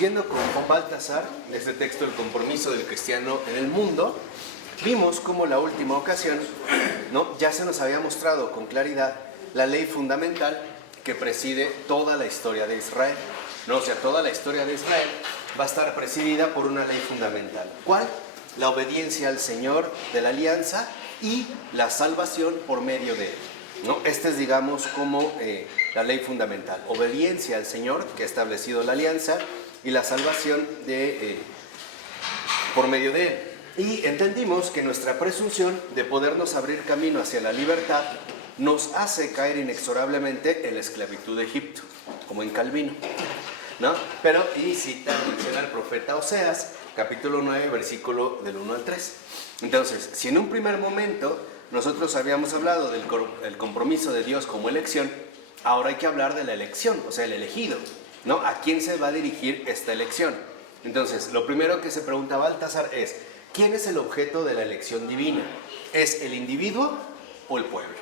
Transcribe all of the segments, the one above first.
siguiendo con Baltasar, en este texto El compromiso del cristiano en el mundo, vimos cómo la última ocasión, ¿no?, ya se nos había mostrado con claridad la ley fundamental que preside toda la historia de Israel, ¿no? O sea, toda la historia de Israel va a estar presidida por una ley fundamental. ¿Cuál? La obediencia al Señor de la alianza y la salvación por medio de él, ¿no? Este es, digamos, como la ley fundamental. Obediencia al Señor, que ha establecido la alianza, y la salvación por medio de él. Y entendimos que nuestra presunción de podernos abrir camino hacia la libertad nos hace caer inexorablemente en la esclavitud de Egipto, como en Calvino, ¿no? Pero, y menciona el profeta Oseas, capítulo 9, versículo del 1 al 3. Entonces, si en un primer momento nosotros habíamos hablado del compromiso de Dios como elección, ahora hay que hablar de la elección, o sea, el elegido, ¿no? ¿A quién se va a dirigir esta elección? Entonces, lo primero que se pregunta Baltasar es, ¿quién es el objeto de la elección divina? ¿Es el individuo o el pueblo?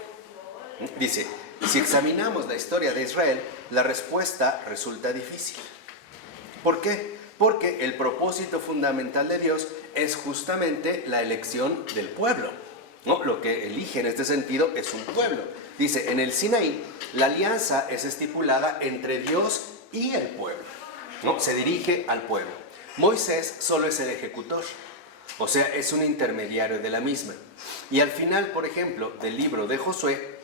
Dice, si examinamos la historia de Israel, la respuesta resulta difícil. ¿Por qué? Porque el propósito fundamental de Dios es justamente la elección del pueblo, ¿no? Lo que elige en este sentido es un pueblo. Dice, en el Sinaí, la alianza es estipulada entre Dios y el pueblo, ¿no? Se dirige al pueblo. Moisés solo es el ejecutor, o sea, es un intermediario de la misma. Y al final, por ejemplo, del libro de Josué,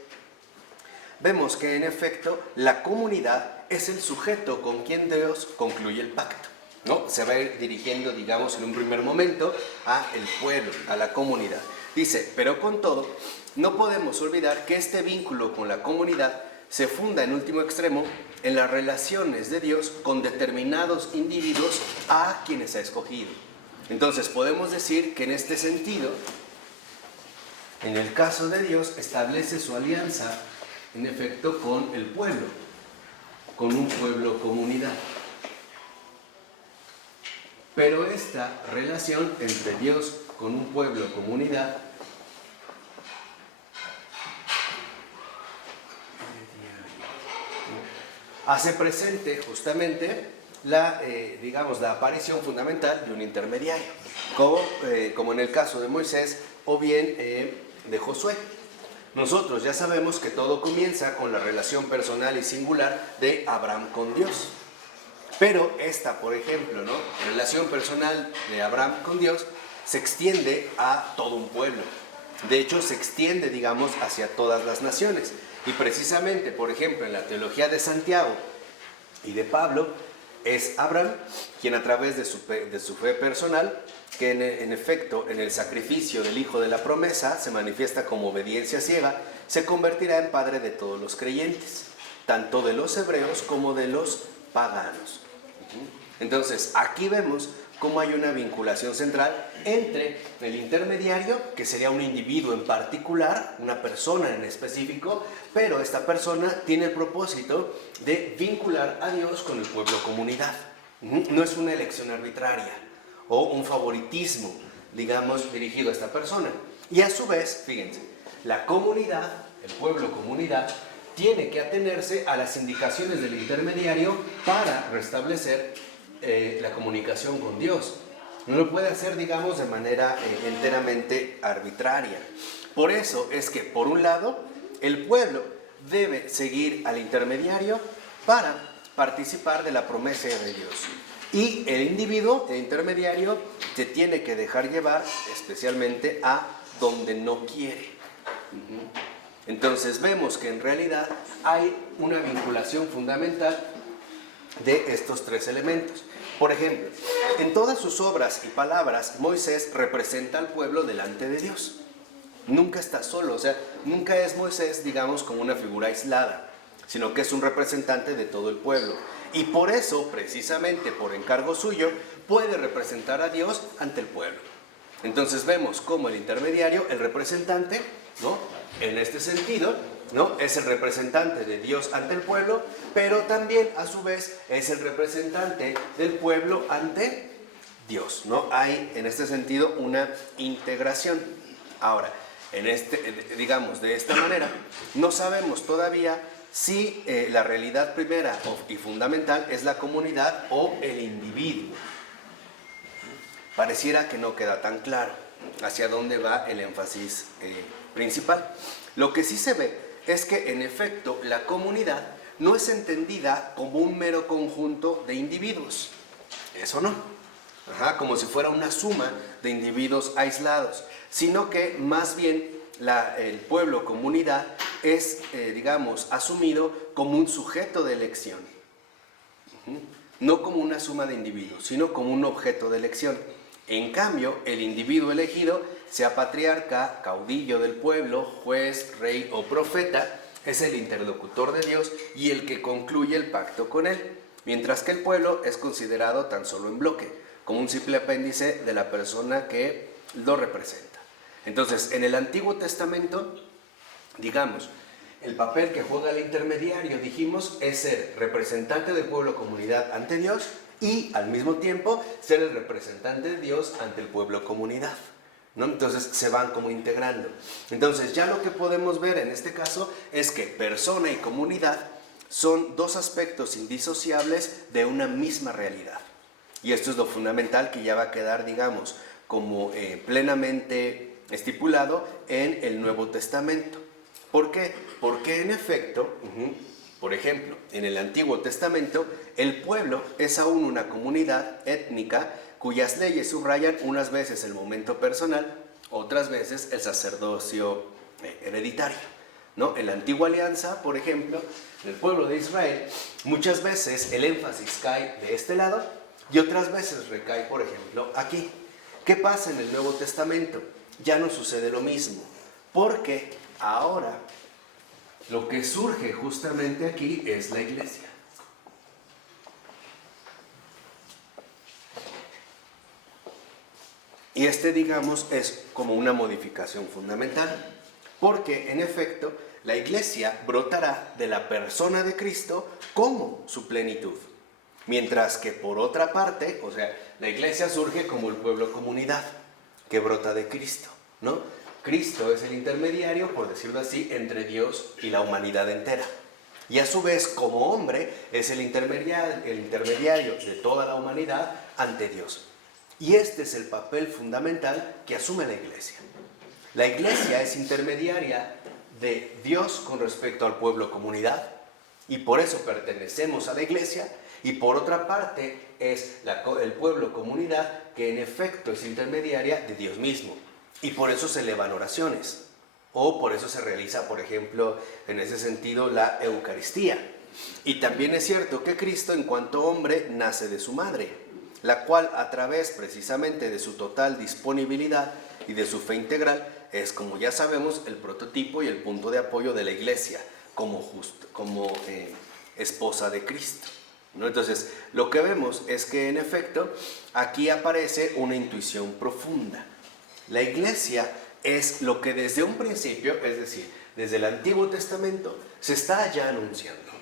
vemos que en efecto la comunidad es el sujeto con quien Dios concluye el pacto, ¿no? Se va a ir dirigiendo, digamos, en un primer momento a el pueblo, a la comunidad. Dice, pero con todo, no podemos olvidar que este vínculo con la comunidad se funda en último extremo en las relaciones de Dios con determinados individuos a quienes ha escogido. Entonces podemos decir que en este sentido, en el caso de Dios, establece su alianza en efecto con el pueblo, con un pueblo comunidad. Pero esta relación entre Dios con un pueblo comunidad hace presente justamente la aparición fundamental de un intermediario, como en el caso de Moisés o bien de Josué. Nosotros ya sabemos que todo comienza con la relación personal y singular de Abraham con Dios. Pero esta, por ejemplo, ¿no?, relación personal de Abraham con Dios se extiende a todo un pueblo. De hecho, se extiende, digamos, hacia todas las naciones. Y precisamente, por ejemplo, en la teología de Santiago y de Pablo, es Abraham quien a través de su fe personal, que en efecto en el sacrificio del Hijo de la promesa se manifiesta como obediencia ciega, se convertirá en padre de todos los creyentes, tanto de los hebreos como de los paganos. Entonces, aquí vemos cómo hay una vinculación central entre el intermediario, que sería un individuo en particular, una persona en específico, pero esta persona tiene el propósito de vincular a Dios con el pueblo comunidad. No es una elección arbitraria o un favoritismo, digamos, dirigido a esta persona. Y a su vez, fíjense, la comunidad, el pueblo comunidad, tiene que atenerse a las indicaciones del intermediario para restablecer la comunicación con Dios. No lo puede hacer, digamos, de manera enteramente arbitraria. Por eso es que, por un lado, el pueblo debe seguir al intermediario para participar de la promesa de Dios. Y el individuo, el intermediario, se tiene que dejar llevar especialmente a donde no quiere. Entonces vemos que en realidad hay una vinculación fundamental de estos tres elementos. Por ejemplo, en todas sus obras y palabras, Moisés representa al pueblo delante de Dios. Nunca está solo, o sea, nunca es Moisés, digamos, como una figura aislada, sino que es un representante de todo el pueblo. Y por eso, precisamente por encargo suyo, puede representar a Dios ante el pueblo. Entonces vemos cómo el intermediario, el representante, ¿no?, en este sentido, ¿no?, es el representante de Dios ante el pueblo, pero también a su vez es el representante del pueblo ante Dios, ¿no? Hay en este sentido una integración. Ahora, digamos, de esta manera, no sabemos todavía si la realidad primera y fundamental es la comunidad o el individuo. Pareciera que no queda tan claro hacia dónde va el énfasis principal. Lo que sí se ve es que, en efecto, la comunidad no es entendida como un mero conjunto de individuos. Eso no. Como si fuera una suma de individuos aislados, sino que más bien el pueblo comunidad es, asumido como un sujeto de elección. No como una suma de individuos, sino como un objeto de elección. En cambio, el individuo elegido, sea patriarca, caudillo del pueblo, juez, rey o profeta, es el interlocutor de Dios y el que concluye el pacto con él, mientras que el pueblo es considerado tan solo en bloque, como un simple apéndice de la persona que lo representa. Entonces, en el Antiguo Testamento, el papel que juega el intermediario, es ser representante del pueblo comunidad ante Dios y al mismo tiempo ser el representante de Dios ante el pueblo comunidad, ¿no? Entonces se van como integrando. Entonces ya lo que podemos ver en este caso es que persona y comunidad son dos aspectos indisociables de una misma realidad. Y esto es lo fundamental que ya va a quedar, como plenamente estipulado en el Nuevo Testamento. ¿Por qué? Porque en efecto, por ejemplo, en el Antiguo Testamento, el pueblo es aún una comunidad étnica cuyas leyes subrayan unas veces el momento personal, otras veces el sacerdocio hereditario, ¿no? En la Antigua Alianza, por ejemplo, en el pueblo de Israel, muchas veces el énfasis cae de este lado y otras veces recae, por ejemplo, aquí. ¿Qué pasa en el Nuevo Testamento? Ya no sucede lo mismo, porque ahora lo que surge justamente aquí es la iglesia. Y es como una modificación fundamental, porque en efecto la iglesia brotará de la persona de Cristo como su plenitud. Mientras que por otra parte, la iglesia surge como el pueblo comunidad, que brota de Cristo, ¿no? Cristo es el intermediario, por decirlo así, entre Dios y la humanidad entera. Y a su vez, como hombre, es el intermediario de toda la humanidad ante Dios. Y este es el papel fundamental que asume la iglesia. La iglesia es intermediaria de Dios con respecto al pueblo comunidad, y por eso pertenecemos a la iglesia. Y por otra parte es el pueblo comunidad que en efecto es intermediaria de Dios mismo. Y por eso se elevan oraciones. O por eso se realiza, por ejemplo, en ese sentido, la Eucaristía. Y también es cierto que Cristo, en cuanto hombre, nace de su madre, la cual a través precisamente de su total disponibilidad y de su fe integral es, como ya sabemos, el prototipo y el punto de apoyo de la iglesia como esposa de Cristo, ¿no? Entonces, lo que vemos es que en efecto aquí aparece una intuición profunda. La iglesia es lo que desde un principio, es decir, desde el Antiguo Testamento, se está ya anunciando.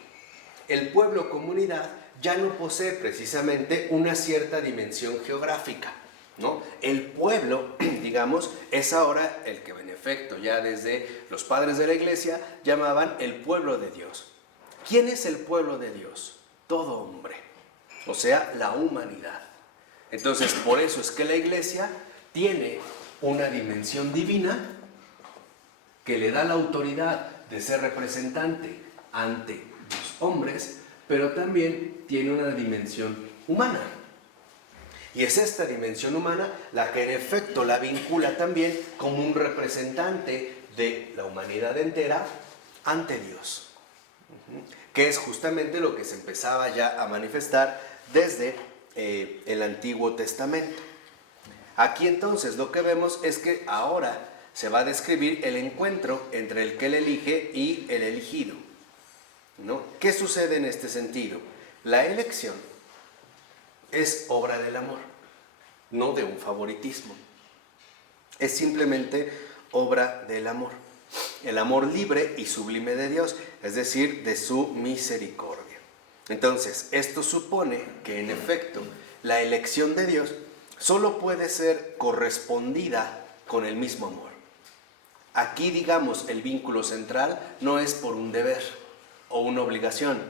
El pueblo comunidad ya no posee precisamente una cierta dimensión geográfica, ¿no? El pueblo, es ahora el que en efecto ya desde los padres de la iglesia llamaban el pueblo de Dios. ¿Quién es el pueblo de Dios? Todo hombre, o sea, la humanidad. Entonces, por eso es que la iglesia tiene una dimensión divina que le da la autoridad de ser representante ante los hombres, pero también tiene una dimensión humana. Y es esta dimensión humana la que en efecto la vincula también como un representante de la humanidad entera ante Dios, que es justamente lo que se empezaba ya a manifestar desde el Antiguo Testamento. Aquí entonces lo que vemos es que ahora se va a describir el encuentro entre el que él elige y el elegido, ¿no? ¿Qué sucede en este sentido? La elección es obra del amor, no de un favoritismo. Es simplemente obra del amor. El amor libre y sublime de Dios, es decir, de su misericordia. Entonces, esto supone que en efecto la elección de Dios solo puede ser correspondida con el mismo amor. Aquí, el vínculo central no es por un deber o una obligación,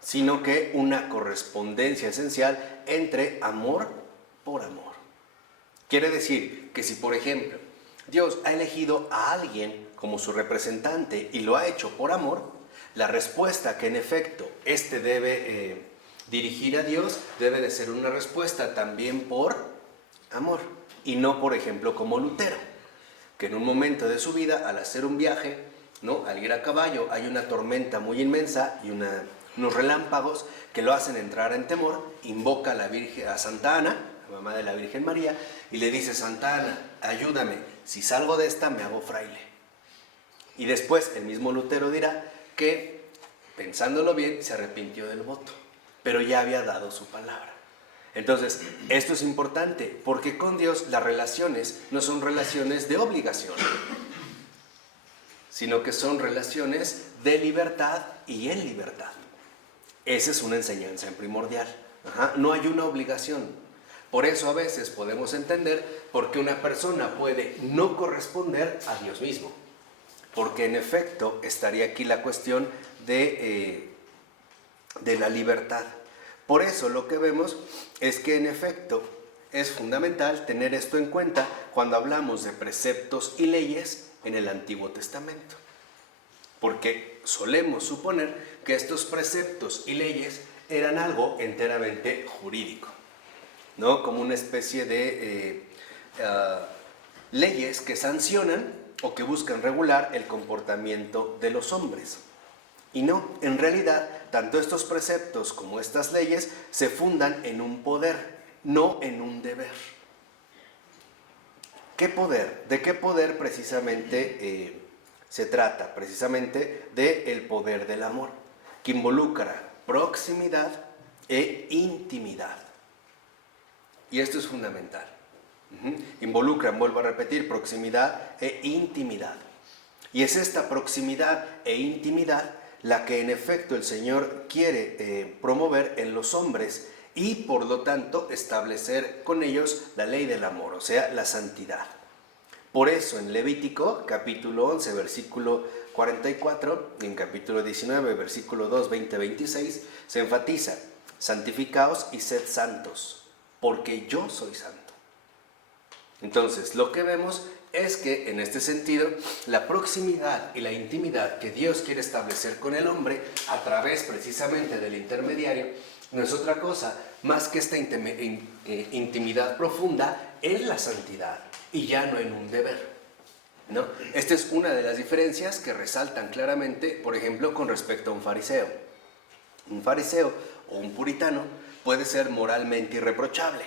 sino que una correspondencia esencial entre amor por amor. Quiere decir que si, por ejemplo, Dios ha elegido a alguien como su representante y lo ha hecho por amor, la respuesta que en efecto éste debe dirigir a Dios debe de ser una respuesta también por amor. Y no, por ejemplo, como Lutero, que en un momento de su vida, al hacer un viaje, ¿no?, al ir a caballo, hay una tormenta muy inmensa y unos relámpagos que lo hacen entrar en temor, invoca a la Virgen, a Santa Ana, la mamá de la Virgen María, y le dice: Santa Ana, ayúdame, si salgo de esta me hago fraile. Y después el mismo Lutero dirá que, pensándolo bien, se arrepintió del voto, pero ya había dado su palabra. Entonces, esto es importante, porque con Dios las relaciones no son relaciones de obligación, sino que son relaciones de libertad y en libertad. Esa es una enseñanza en primordial. No hay una obligación. Por eso a veces podemos entender por qué una persona puede no corresponder a Dios mismo. Porque en efecto estaría aquí la cuestión de la libertad. Por eso lo que vemos es que en efecto es fundamental tener esto en cuenta cuando hablamos de preceptos y leyes en el Antiguo Testamento. Porque solemos suponer que estos preceptos y leyes eran algo enteramente jurídico, ¿no? Como una especie de leyes que sancionan o que buscan regular el comportamiento de los hombres. Y no, en realidad, tanto estos preceptos como estas leyes se fundan en un poder, no en un deber. ¿Qué poder? ¿De qué poder precisamente se trata? Precisamente del poder del amor, que involucra proximidad e intimidad. Y esto es fundamental. Involucran, vuelvo a repetir, proximidad e intimidad. Y es esta proximidad e intimidad la que en efecto el Señor quiere promover en los hombres y por lo tanto establecer con ellos la ley del amor, o sea, la santidad. Por eso en Levítico capítulo 11 versículo 44 y en capítulo 19 versículo 2, 20, 26 se enfatiza: santificaos y sed santos, porque yo soy santo. Entonces lo que vemos es que en este sentido la proximidad y la intimidad que Dios quiere establecer con el hombre a través precisamente del intermediario no es otra cosa más que esta intimidad profunda en la santidad y ya no en un deber, ¿no? Esta es una de las diferencias que resaltan claramente, por ejemplo, con respecto a un fariseo. Un fariseo o un puritano puede ser moralmente irreprochable,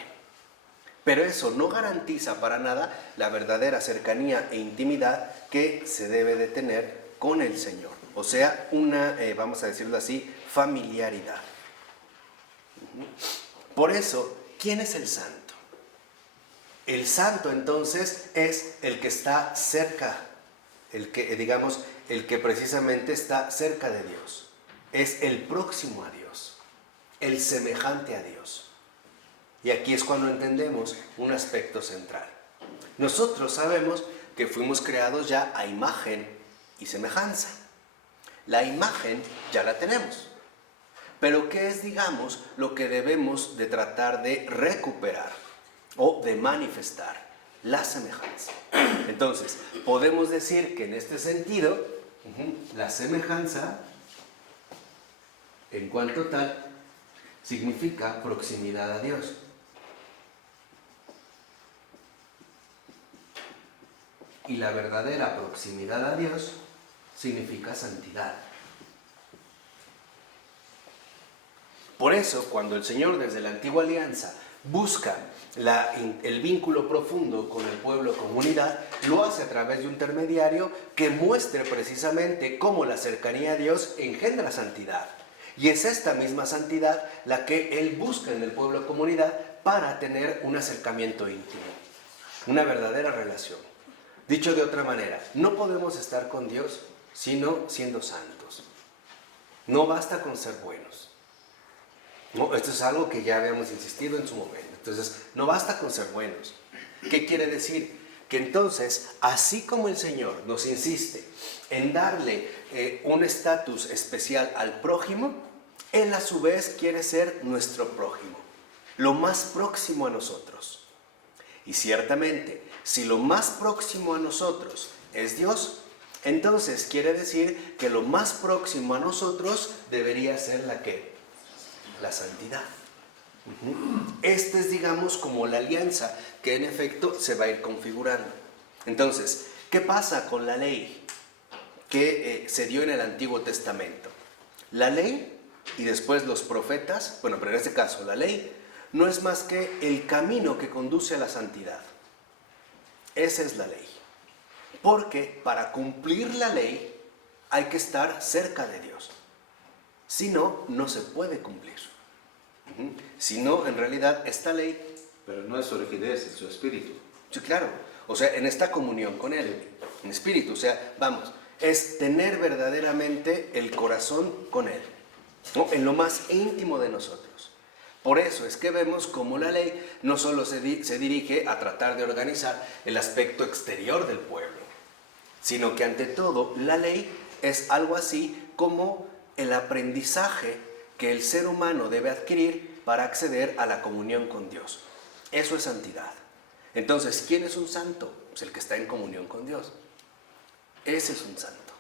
pero eso no garantiza para nada la verdadera cercanía e intimidad que se debe de tener con el Señor. O sea, una, vamos a decirlo así, familiaridad. Por eso, ¿quién es el santo? El santo entonces es el que está cerca, el que precisamente está cerca de Dios. Es el próximo a Dios, el semejante a Dios. Y aquí es cuando entendemos un aspecto central. Nosotros sabemos que fuimos creados ya a imagen y semejanza. La imagen ya la tenemos. Pero ¿qué es, digamos, lo que debemos de tratar de recuperar o de manifestar? La semejanza. Entonces, podemos decir que en este sentido, la semejanza, en cuanto tal, significa proximidad a Dios. Y la verdadera proximidad a Dios significa santidad. Por eso, cuando el Señor desde la antigua alianza busca el vínculo profundo con el pueblo comunidad, lo hace a través de un intermediario que muestre precisamente cómo la cercanía a Dios engendra santidad. Y es esta misma santidad la que Él busca en el pueblo comunidad para tener un acercamiento íntimo, una verdadera relación. Dicho de otra manera, no podemos estar con Dios sino siendo santos. No basta con ser buenos. No, esto es algo que ya habíamos insistido en su momento. Entonces, no basta con ser buenos. ¿Qué quiere decir? que entonces, así como el Señor nos insiste en darle un estatus especial al prójimo, Él a su vez quiere ser nuestro prójimo, lo más próximo a nosotros. Y ciertamente, si lo más próximo a nosotros es Dios, entonces quiere decir que lo más próximo a nosotros debería ser ¿la qué? La santidad. Esta es, digamos, como la alianza que en efecto se va a ir configurando. Entonces, ¿qué pasa con la ley que se dio en el Antiguo Testamento? La ley y después los profetas, bueno, pero en este caso la ley, no es más que el camino que conduce a la santidad. Esa es la ley. Porque para cumplir la ley hay que estar cerca de Dios. Si no, no se puede cumplir. Si no, en realidad, esta ley... Pero no es su rigidez, es su espíritu. Sí, claro. O sea, en esta comunión con Él, en espíritu. O sea, vamos, es tener verdaderamente el corazón con Él, ¿no? En lo más íntimo de nosotros. Por eso es que vemos cómo la ley no solo se dirige a tratar de organizar el aspecto exterior del pueblo, sino que ante todo la ley es algo así como el aprendizaje que el ser humano debe adquirir para acceder a la comunión con Dios. Eso es santidad. Entonces, ¿quién es un santo? Pues el que está en comunión con Dios. Ese es un santo.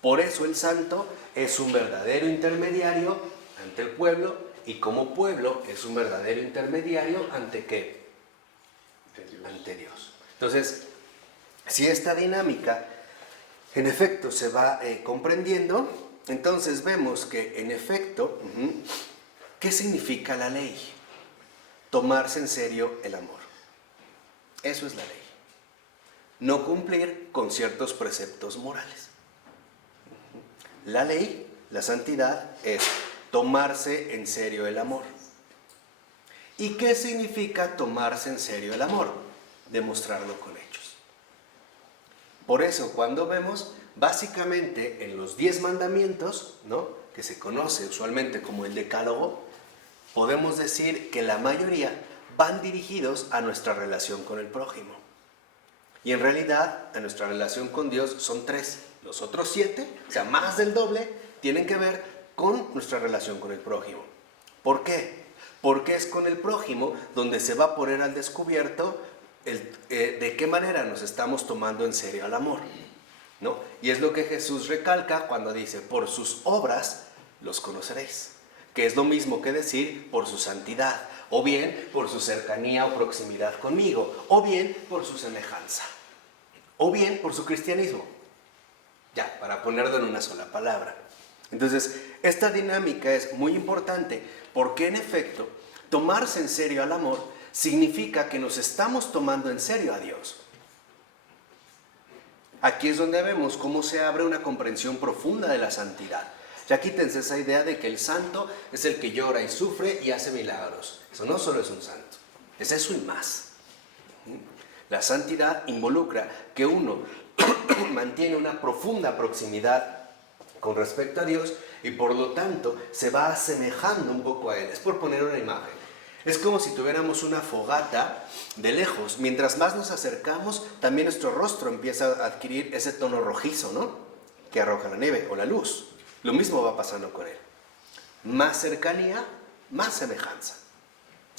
Por eso el santo es un verdadero intermediario ante el pueblo, y como pueblo es un verdadero intermediario ¿ante qué? Ante Dios. Entonces, si esta dinámica en efecto se va comprendiendo, entonces vemos que en efecto, ¿qué significa la ley? Tomarse en serio el amor. Eso es la ley. No cumplir con ciertos preceptos morales. La ley, la santidad, es tomarse en serio el amor. ¿Y qué significa tomarse en serio el amor? Demostrarlo con hechos. Por eso, cuando vemos, básicamente en los 10 mandamientos, ¿no?, que se conoce usualmente como el Decálogo, podemos decir que la mayoría van dirigidos a nuestra relación con el prójimo. Y en realidad, a nuestra relación con Dios son 3. Los otros 7, o sea, más del doble, tienen que ver con nuestra relación con el prójimo. ¿Por qué? Porque es con el prójimo donde se va a poner al descubierto de qué manera nos estamos tomando en serio al amor, ¿no? Y es lo que Jesús recalca cuando dice, por sus obras los conoceréis, que es lo mismo que decir por su santidad, o bien por su cercanía o proximidad conmigo, o bien por su semejanza, o bien por su cristianismo. Ya, para ponerlo en una sola palabra. Entonces, esta dinámica es muy importante porque en efecto, tomarse en serio al amor significa que nos estamos tomando en serio a Dios. Aquí es donde vemos cómo se abre una comprensión profunda de la santidad. Ya quítense esa idea de que el santo es el que llora y sufre y hace milagros. Eso no solo es un santo, es eso y más. La santidad involucra que uno mantiene una profunda proximidad con respecto a Dios y por lo tanto se va asemejando un poco a Él. Es por poner una imagen. Es como si tuviéramos una fogata de lejos. Mientras más nos acercamos, también nuestro rostro empieza a adquirir ese tono rojizo, ¿no?, que arroja la nieve o la luz. Lo mismo va pasando con Él. Más cercanía, más semejanza.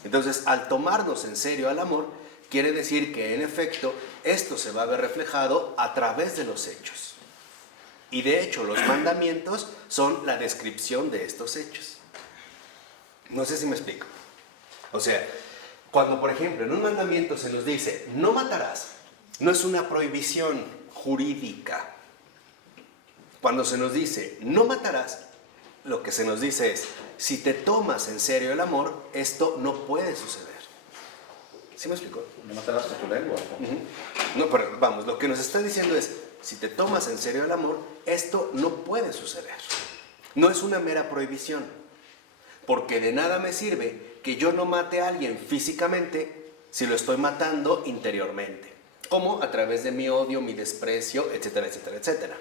Entonces, al tomarnos en serio al amor, quiere decir que en efecto esto se va a ver reflejado a través de los hechos. Y de hecho los mandamientos son la descripción de estos hechos. No sé si me explico. O sea, cuando por ejemplo en un mandamiento se nos dice no matarás, no es una prohibición jurídica. Cuando se nos dice no matarás, lo que se nos dice es, si te tomas en serio el amor, esto no puede suceder. ¿Sí me explico? No matarás con tu lengua. No, pero vamos, lo que nos está diciendo es, si te tomas en serio el amor, esto no puede suceder. No es una mera prohibición, porque de nada me sirve que yo no mate a alguien físicamente si lo estoy matando interiormente, como a través de mi odio, mi desprecio, etcétera, etcétera, etcétera.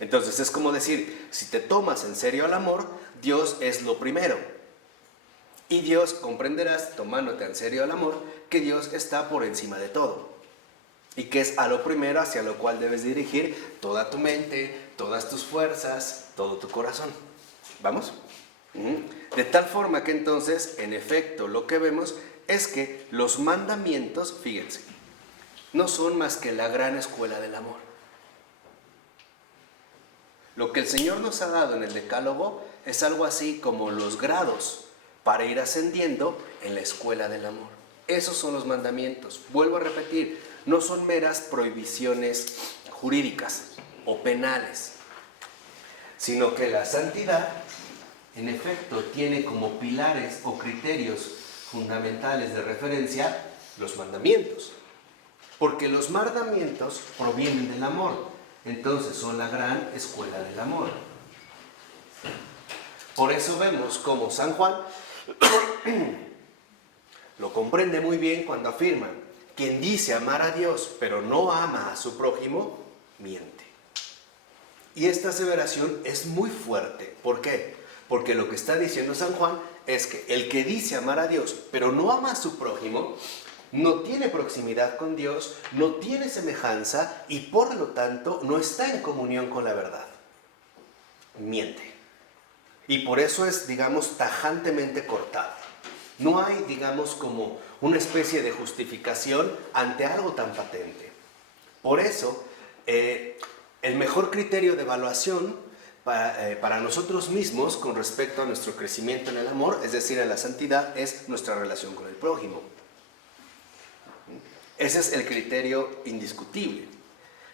Entonces es como decir, si te tomas en serio el amor, Dios es lo primero. Y Dios, comprenderás, tomándote en serio el amor, que Dios está por encima de todo. y que es a lo primero hacia lo cual debes dirigir toda tu mente, todas tus fuerzas, todo tu corazón. ¿Vamos? De tal forma que entonces, en efecto, lo que vemos es que los mandamientos, fíjense, no son más que la gran escuela del amor. Lo que el Señor nos ha dado en el Decálogo es algo así como los grados para ir ascendiendo en la escuela del amor. Esos son los mandamientos. Vuelvo a repetir, no son meras prohibiciones jurídicas o penales, sino que la santidad, en efecto, tiene como pilares o criterios fundamentales de referencia los mandamientos. Porque los mandamientos provienen del amor, entonces son la gran escuela del amor. Por eso vemos como San Juan lo comprende muy bien cuando afirma: quien dice amar a Dios pero no ama a su prójimo, miente. Y esta aseveración es muy fuerte. ¿Por qué? Porque lo que está diciendo San Juan es que el que dice amar a Dios pero no ama a su prójimo, no tiene proximidad con Dios, no tiene semejanza y por lo tanto no está en comunión con la verdad. Miente. Y por eso es, digamos, tajantemente cortado. No hay, digamos, como una especie de justificación ante algo tan patente. Por eso, el mejor criterio de evaluación para nosotros mismos con respecto a nuestro crecimiento en el amor, es decir, a la santidad, es nuestra relación con el prójimo. Ese es el criterio indiscutible.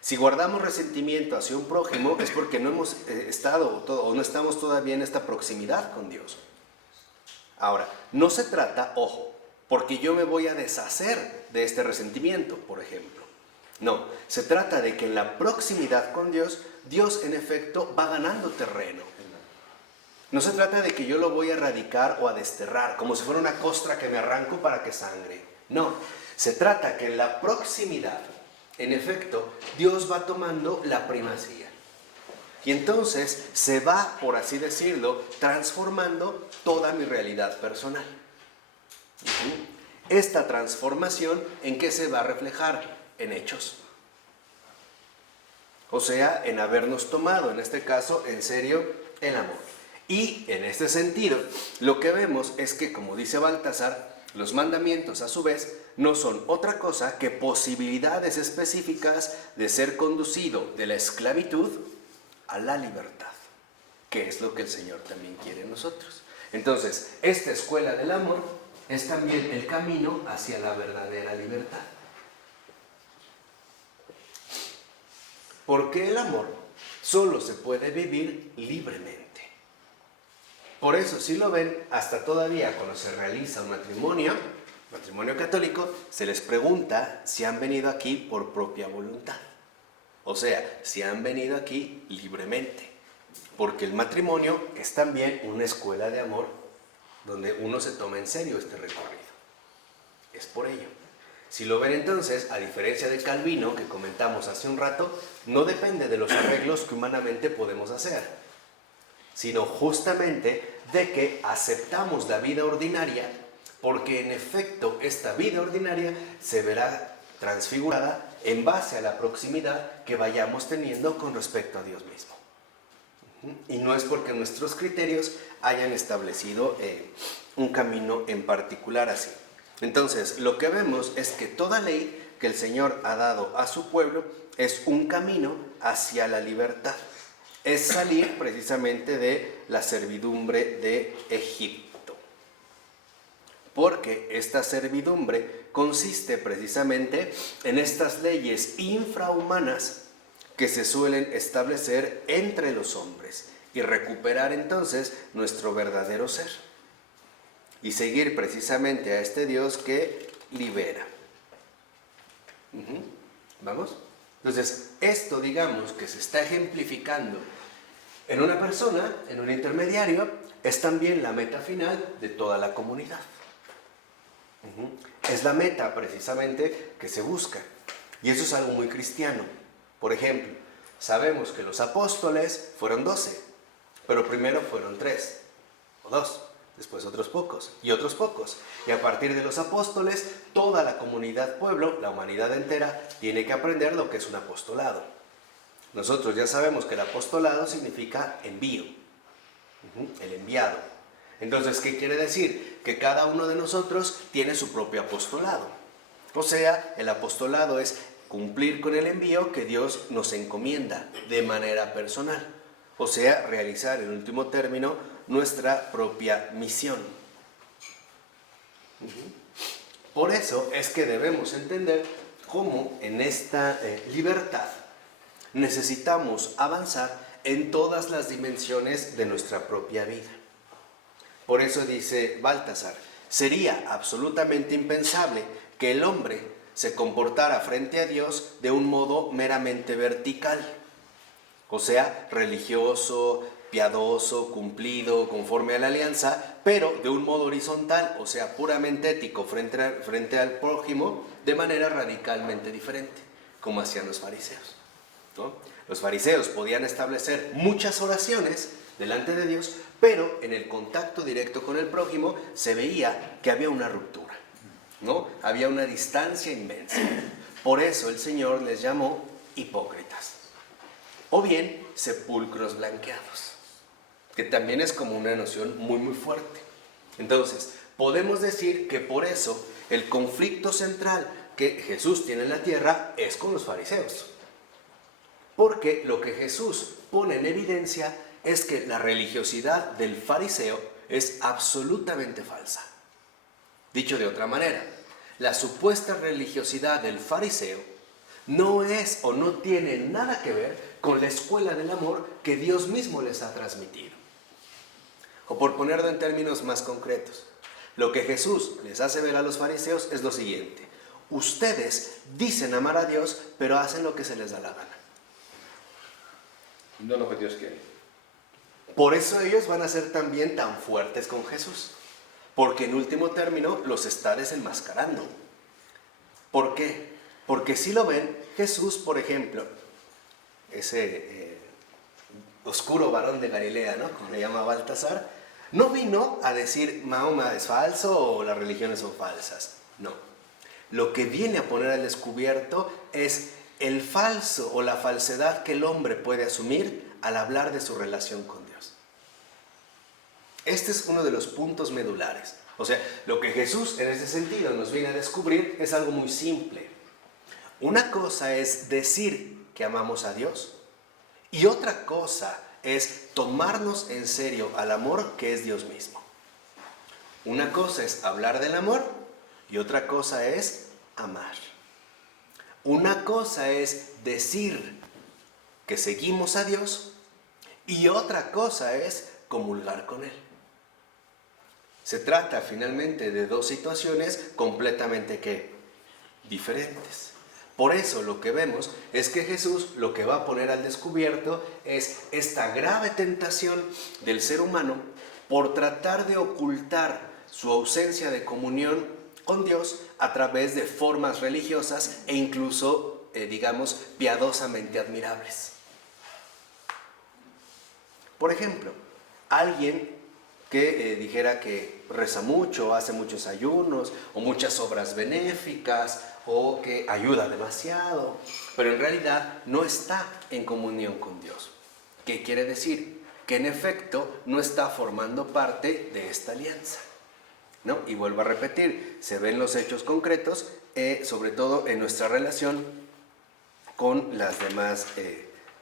Si guardamos resentimiento hacia un prójimo es porque no hemos estado o no estamos todavía en esta proximidad con Dios. Ahora, no se trata, ojo, porque yo me voy a deshacer de este resentimiento, por ejemplo. No, se trata de que en la proximidad con Dios, Dios en efecto va ganando terreno. No se trata de que yo lo voy a erradicar o a desterrar, como si fuera una costra que me arranco para que sangre. No, se trata que en la proximidad, en efecto, Dios va tomando la primacía. Y entonces se va, por así decirlo, transformando toda mi realidad personal. Esta transformación, ¿en qué se va a reflejar? En hechos. O sea, en habernos tomado, en este caso, en serio, el amor. Y en este sentido, lo que vemos es que, como dice Baltasar, los mandamientos, a su vez, no son otra cosa que posibilidades específicas de ser conducido de la esclavitud a la libertad, que es lo que el Señor también quiere en nosotros. Entonces, esta escuela del amor es también el camino hacia la verdadera libertad. Porque el amor solo se puede vivir libremente. Por eso, si lo ven, hasta todavía cuando se realiza un matrimonio católico, se les pregunta si han venido aquí por propia voluntad. O sea, si han venido aquí libremente. Porque el matrimonio es también una escuela de amor donde uno se toma en serio este recorrido. Es por ello. Si lo ven entonces, a diferencia de Calvino, que comentamos hace un rato, no depende de los arreglos que humanamente podemos hacer, sino justamente de que aceptamos la vida ordinaria, porque en efecto esta vida ordinaria se verá transfigurada en base a la proximidad que vayamos teniendo con respecto a Dios mismo. Y no es porque nuestros criterios hayan establecido un camino en particular así. Entonces, lo que vemos es que toda ley que el Señor ha dado a su pueblo es un camino hacia la libertad. Es salir precisamente de la servidumbre de Egipto. Porque esta servidumbre consiste precisamente en estas leyes infrahumanas que se suelen establecer entre los hombres y recuperar entonces nuestro verdadero ser y seguir precisamente a este Dios que libera. ¿Vamos? Entonces, esto digamos que se está ejemplificando en una persona, en un intermediario, es también la meta final de toda la comunidad. Es la meta precisamente que se busca. Y eso es algo muy cristiano. Por ejemplo, sabemos que los apóstoles fueron 12, pero primero fueron 3 o 2. después otros pocos y otros pocos. Y a partir de los apóstoles, toda la comunidad pueblo, la humanidad entera, tiene que aprender lo que es un apostolado. Nosotros ya sabemos que el apostolado significa envío, el enviado. Entonces, ¿qué quiere decir? Que cada uno de nosotros tiene su propio apostolado. O sea, el apostolado es cumplir con el envío que Dios nos encomienda de manera personal. O sea, realizar en último término nuestra propia misión. Por eso es que debemos entender cómo en esta libertad necesitamos avanzar en todas las dimensiones de nuestra propia vida. Por eso dice Baltasar, sería absolutamente impensable que el hombre se comportara frente a Dios de un modo meramente vertical, o sea, religioso, piadoso, cumplido, conforme a la alianza, pero de un modo horizontal, o sea, puramente ético frente al prójimo, de manera radicalmente diferente, como hacían los fariseos, ¿no? Los fariseos podían establecer muchas oraciones delante de Dios, pero en el contacto directo con el prójimo se veía que había una ruptura, ¿no? Había una distancia inmensa. Por eso el Señor les llamó hipócritas, o bien sepulcros blanqueados, que también es como una noción muy fuerte. Entonces, podemos decir que por eso el conflicto central que Jesús tiene en la tierra es con los fariseos. Porque lo que Jesús pone en evidencia es que la religiosidad del fariseo es absolutamente falsa. Dicho de otra manera, la supuesta religiosidad del fariseo no es o no tiene nada que ver con la escuela del amor que Dios mismo les ha transmitido. O por ponerlo en términos más concretos, lo que Jesús les hace ver a los fariseos es lo siguiente: ustedes dicen amar a Dios, pero hacen lo que se les da la gana. No lo que Dios quiere. Por eso ellos van a ser también tan fuertes con Jesús, porque en último término los está desenmascarando. ¿Por qué? Porque si lo ven, Jesús, por ejemplo, ese oscuro varón de Galilea, ¿no?, como le llama Baltasar, no vino a decir Mahoma es falso o las religiones son falsas. No. Lo que viene a poner al descubierto es el falso o la falsedad que el hombre puede asumir al hablar de su relación con Dios. Este es uno de los puntos medulares. O sea, lo que Jesús en ese sentido nos viene a descubrir es algo muy simple. Una cosa es decir que amamos a Dios y otra cosa es tomarnos en serio al amor que es Dios mismo. Una cosa es hablar del amor y otra cosa es amar. Una cosa es decir que seguimos a Dios y otra cosa es comulgar con Él. Se trata finalmente de dos situaciones completamente diferentes. Por eso lo que vemos es que Jesús lo que va a poner al descubierto es esta grave tentación del ser humano por tratar de ocultar su ausencia de comunión con Dios a través de formas religiosas e incluso, digamos, piadosamente admirables. Por ejemplo, alguien que dijera que reza mucho, hace muchos ayunos o muchas obras benéficas o que ayuda demasiado, pero en realidad no está en comunión con Dios. ¿Qué quiere decir? Que en efecto no está formando parte de esta alianza, ¿no? Y vuelvo a repetir, se ven los hechos concretos, sobre todo en nuestra relación con las demás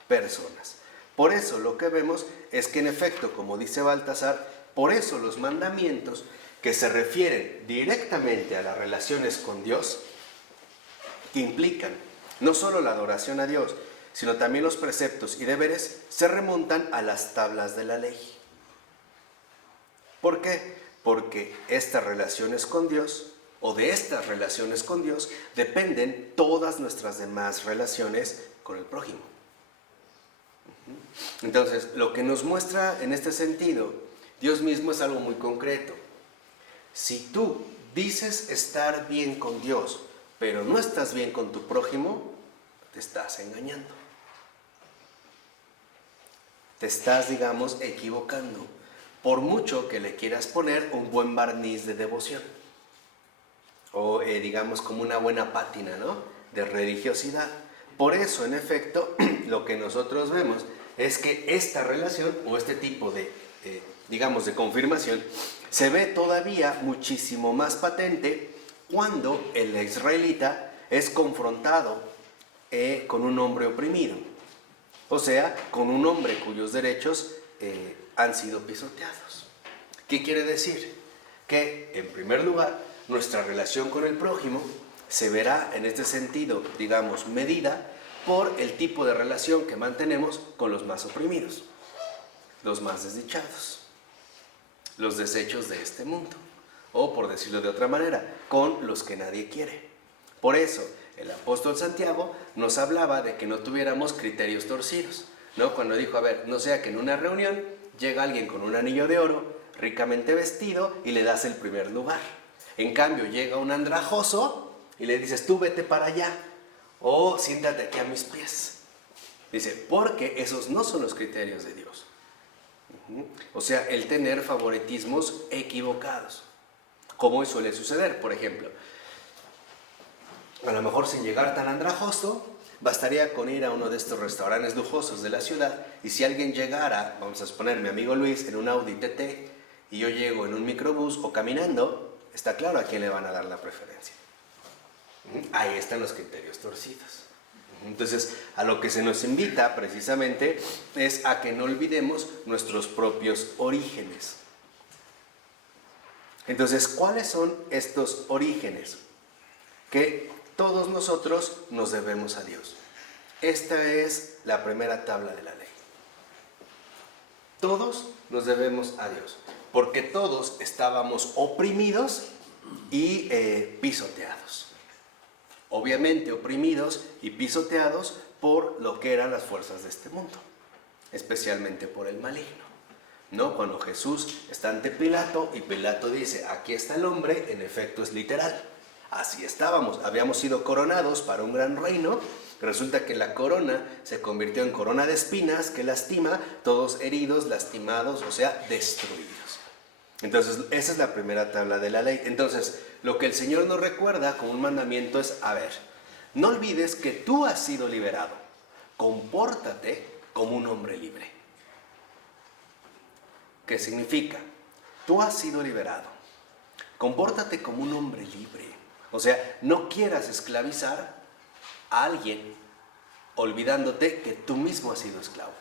personas. Por eso lo que vemos es que en efecto, como dice Baltasar, por eso los mandamientos que se refieren directamente a las relaciones con Dios, que implican no solo la adoración a Dios, sino también los preceptos y deberes, se remontan a las tablas de la ley. ¿Por qué? Porque estas relaciones con Dios, o de estas relaciones con Dios, dependen todas nuestras demás relaciones con el prójimo. Entonces, lo que nos muestra en este sentido Dios mismo es algo muy concreto. Si tú dices estar bien con Dios, pero no estás bien con tu prójimo, te estás engañando. Te estás, digamos, equivocando. por mucho que le quieras poner un buen barniz de devoción, o digamos como una buena pátina, ¿no?, de religiosidad. Por eso, en efecto, lo que nosotros vemos es que esta relación o este tipo de, digamos, de confirmación se ve todavía muchísimo más patente cuando el israelita es confrontado con un hombre oprimido, o sea, con un hombre cuyos derechos han sido pisoteados. ¿Qué quiere decir? Que, en primer lugar, nuestra relación con el prójimo se verá en este sentido, digamos, medida por el tipo de relación que mantenemos con los más oprimidos, los más desdichados, los desechos de este mundo, o por decirlo de otra manera, con los que nadie quiere. Por eso, el apóstol Santiago nos hablaba de que no tuviéramos criterios torcidos, ¿no? Cuando dijo, a ver, no sea que en una reunión llega alguien con un anillo de oro, ricamente vestido, y le das el primer lugar. En cambio, llega un andrajoso y le dices, tú vete para allá, o siéntate aquí a mis pies. Dice, porque esos no son los criterios de Dios. O sea, el tener favoritismos equivocados, como suele suceder. Por ejemplo, a lo mejor sin llegar tan andrajoso, bastaría con ir a uno de estos restaurantes lujosos de la ciudad, y si alguien llegara, vamos a suponer mi amigo Luis, en un Audi TT, y yo llego en un microbús o caminando, está claro a quién le van a dar la preferencia. Ahí están los criterios torcidos. Entonces, a lo que se nos invita precisamente es a que no olvidemos nuestros propios orígenes. Entonces, ¿cuáles son estos orígenes? Que todos nosotros nos debemos a Dios. Esta es la primera tabla de la ley. Todos nos debemos a Dios, porque todos estábamos oprimidos y pisoteados. Obviamente oprimidos y pisoteados por lo que eran las fuerzas de este mundo, especialmente por el maligno, ¿no? Cuando Jesús está ante Pilato y Pilato dice, aquí está el hombre, en efecto es literal. Así estábamos, habíamos sido coronados para un gran reino. Resulta que la corona se convirtió en corona de espinas que lastima, todos heridos, lastimados, o sea, destruidos. Entonces, esa es la primera tabla de la ley. Entonces, lo que el Señor nos recuerda como un mandamiento es, a ver, no olvides que tú has sido liberado, compórtate como un hombre libre. ¿Qué significa? Tú has sido liberado, compórtate como un hombre libre. O sea, no quieras esclavizar a alguien olvidándote que tú mismo has sido esclavo.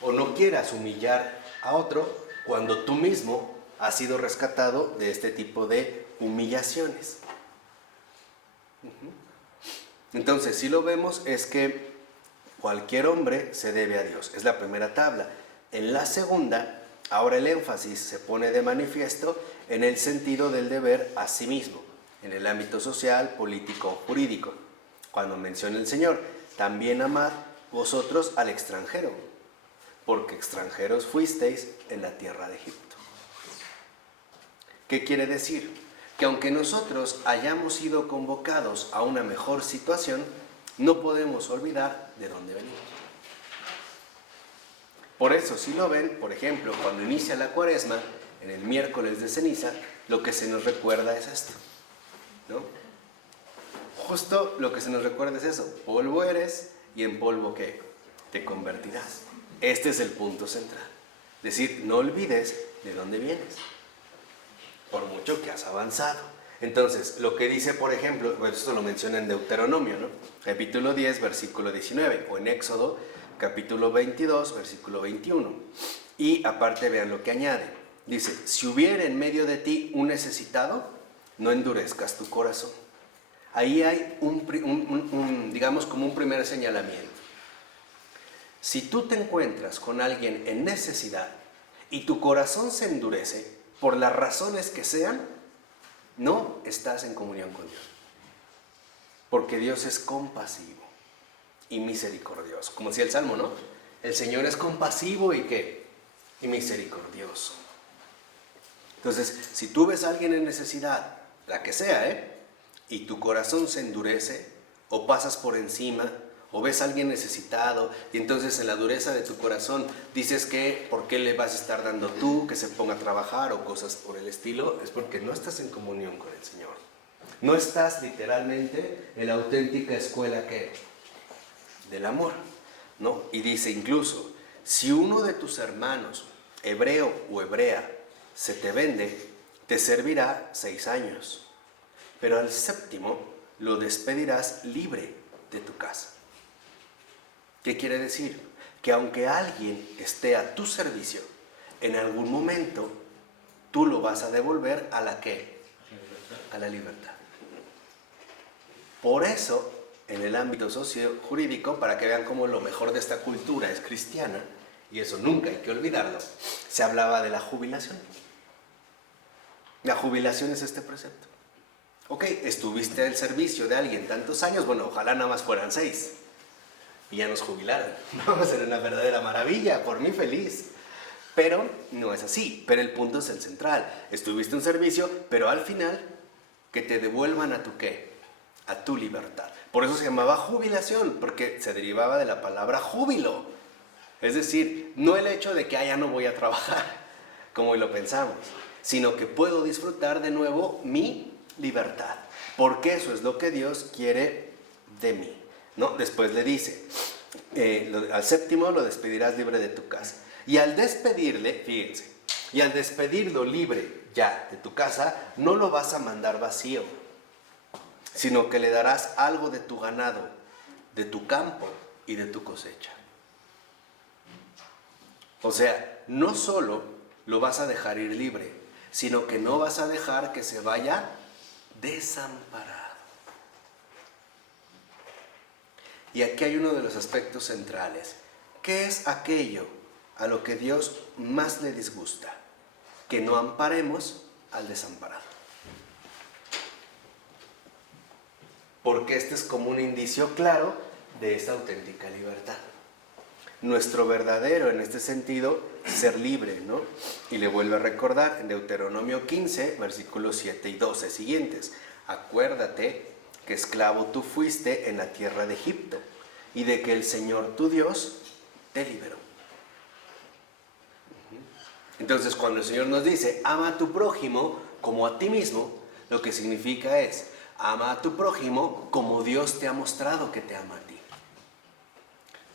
O no quieras humillar a otro cuando tú mismo has sido rescatado de este tipo de humillaciones. Entonces, si lo vemos, es que cualquier hombre se debe a Dios. Es la primera tabla. En la segunda, ahora el énfasis se pone de manifiesto en el sentido del deber a sí mismo, en el ámbito social, político, jurídico. Cuando menciona el Señor, también amad vosotros al extranjero, porque extranjeros fuisteis en la tierra de Egipto. ¿Qué quiere decir? Que aunque nosotros hayamos sido convocados a una mejor situación, no podemos olvidar de dónde venimos. Por eso, si lo ven, por ejemplo, cuando inicia la Cuaresma, en el miércoles de ceniza, lo que se nos recuerda es esto, ¿no? Justo lo que se nos recuerda es eso: polvo eres y en polvo ¿qué? Te convertirás. Este es el punto central. Es decir, no olvides de dónde vienes, por mucho que has avanzado. Entonces, lo que dice, por ejemplo, bueno, esto lo menciona en Deuteronomio, ¿no? Capítulo 10, versículo 19, o en Éxodo, capítulo 22, versículo 21. Y aparte vean lo que añade. Dice, si hubiera en medio de ti un necesitado, no endurezcas tu corazón. Ahí hay digamos, como un primer señalamiento. Si tú te encuentras con alguien en necesidad y tu corazón se endurece, por las razones que sean, no estás en comunión con Dios. Porque Dios es compasivo y misericordioso. Como decía el Salmo, ¿no? El Señor es compasivo y ¿qué? Y misericordioso. Entonces, si tú ves a alguien en necesidad, la que sea, y tu corazón se endurece, o pasas por encima, o ves a alguien necesitado y entonces en la dureza de tu corazón dices que ¿por qué le vas a estar dando tú que se ponga a trabajar o cosas por el estilo? Es porque no estás en comunión con el Señor. No estás literalmente en la auténtica escuela que del amor, ¿no? Y dice incluso, si uno de tus hermanos, hebreo o hebrea, se te vende, te servirá 6 años, pero al 7º lo despedirás libre de tu casa. ¿Qué quiere decir? Que aunque alguien esté a tu servicio, en algún momento tú lo vas a devolver a la ¿qué? A la libertad. Por eso, en el ámbito socio-jurídico, para que vean cómo lo mejor de esta cultura es cristiana, y eso nunca hay que olvidarlo, se hablaba de la jubilación. La jubilación es este precepto. Ok, estuviste al servicio de alguien tantos años, bueno, ojalá nada más fueran 6 y ya nos jubilaran. Vamos a ser una verdadera maravilla, por mí feliz. Pero no es así, pero el punto es el central. Estuviste en servicio, pero al final que te devuelvan a tu ¿qué? A tu libertad. Por eso se llamaba jubilación, porque se derivaba de la palabra júbilo. Es decir, no el hecho de que ya no voy a trabajar, como hoy lo pensamos, sino que puedo disfrutar de nuevo mi libertad, porque eso es lo que Dios quiere de mí, ¿no? Después le dice, al 7º lo despedirás libre de tu casa. Y al despedirle, fíjense, y al despedirlo libre ya de tu casa, no lo vas a mandar vacío, sino que le darás algo de tu ganado, de tu campo y de tu cosecha. O sea, no solo lo vas a dejar ir libre, sino que no vas a dejar que se vaya desamparado. Y aquí hay uno de los aspectos centrales. ¿Qué es aquello a lo que Dios más le disgusta? Que no amparemos al desamparado. Porque este es como un indicio claro de esta auténtica libertad. Nuestro verdadero, en este sentido, ser libre, ¿no? Y le vuelve a recordar en Deuteronomio 15, versículos 7 y 12 siguientes. Acuérdate que esclavo tú fuiste en la tierra de Egipto y de que el Señor tu Dios te liberó. Entonces, cuando el Señor nos dice, ama a tu prójimo como a ti mismo, lo que significa es, ama a tu prójimo como Dios te ha mostrado que te ama a ti.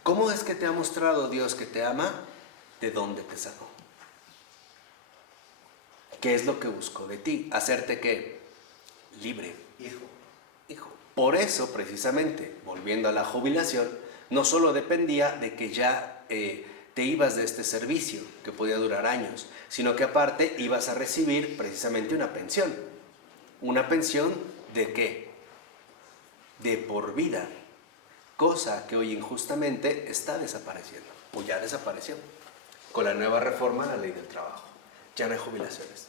¿Cómo es que te ha mostrado Dios que te ama? ¿De dónde te sacó? ¿Qué es lo que buscó de ti? Hacerte ¿qué? Libre. Hijo. Por eso, precisamente, volviendo a la jubilación, no solo dependía de que ya te ibas de este servicio, que podía durar años, sino que aparte ibas a recibir precisamente una pensión. ¿Una pensión de qué? De por vida. Cosa que hoy injustamente está desapareciendo, o ya desapareció, con la nueva reforma a la ley del trabajo. Ya no hay jubilaciones.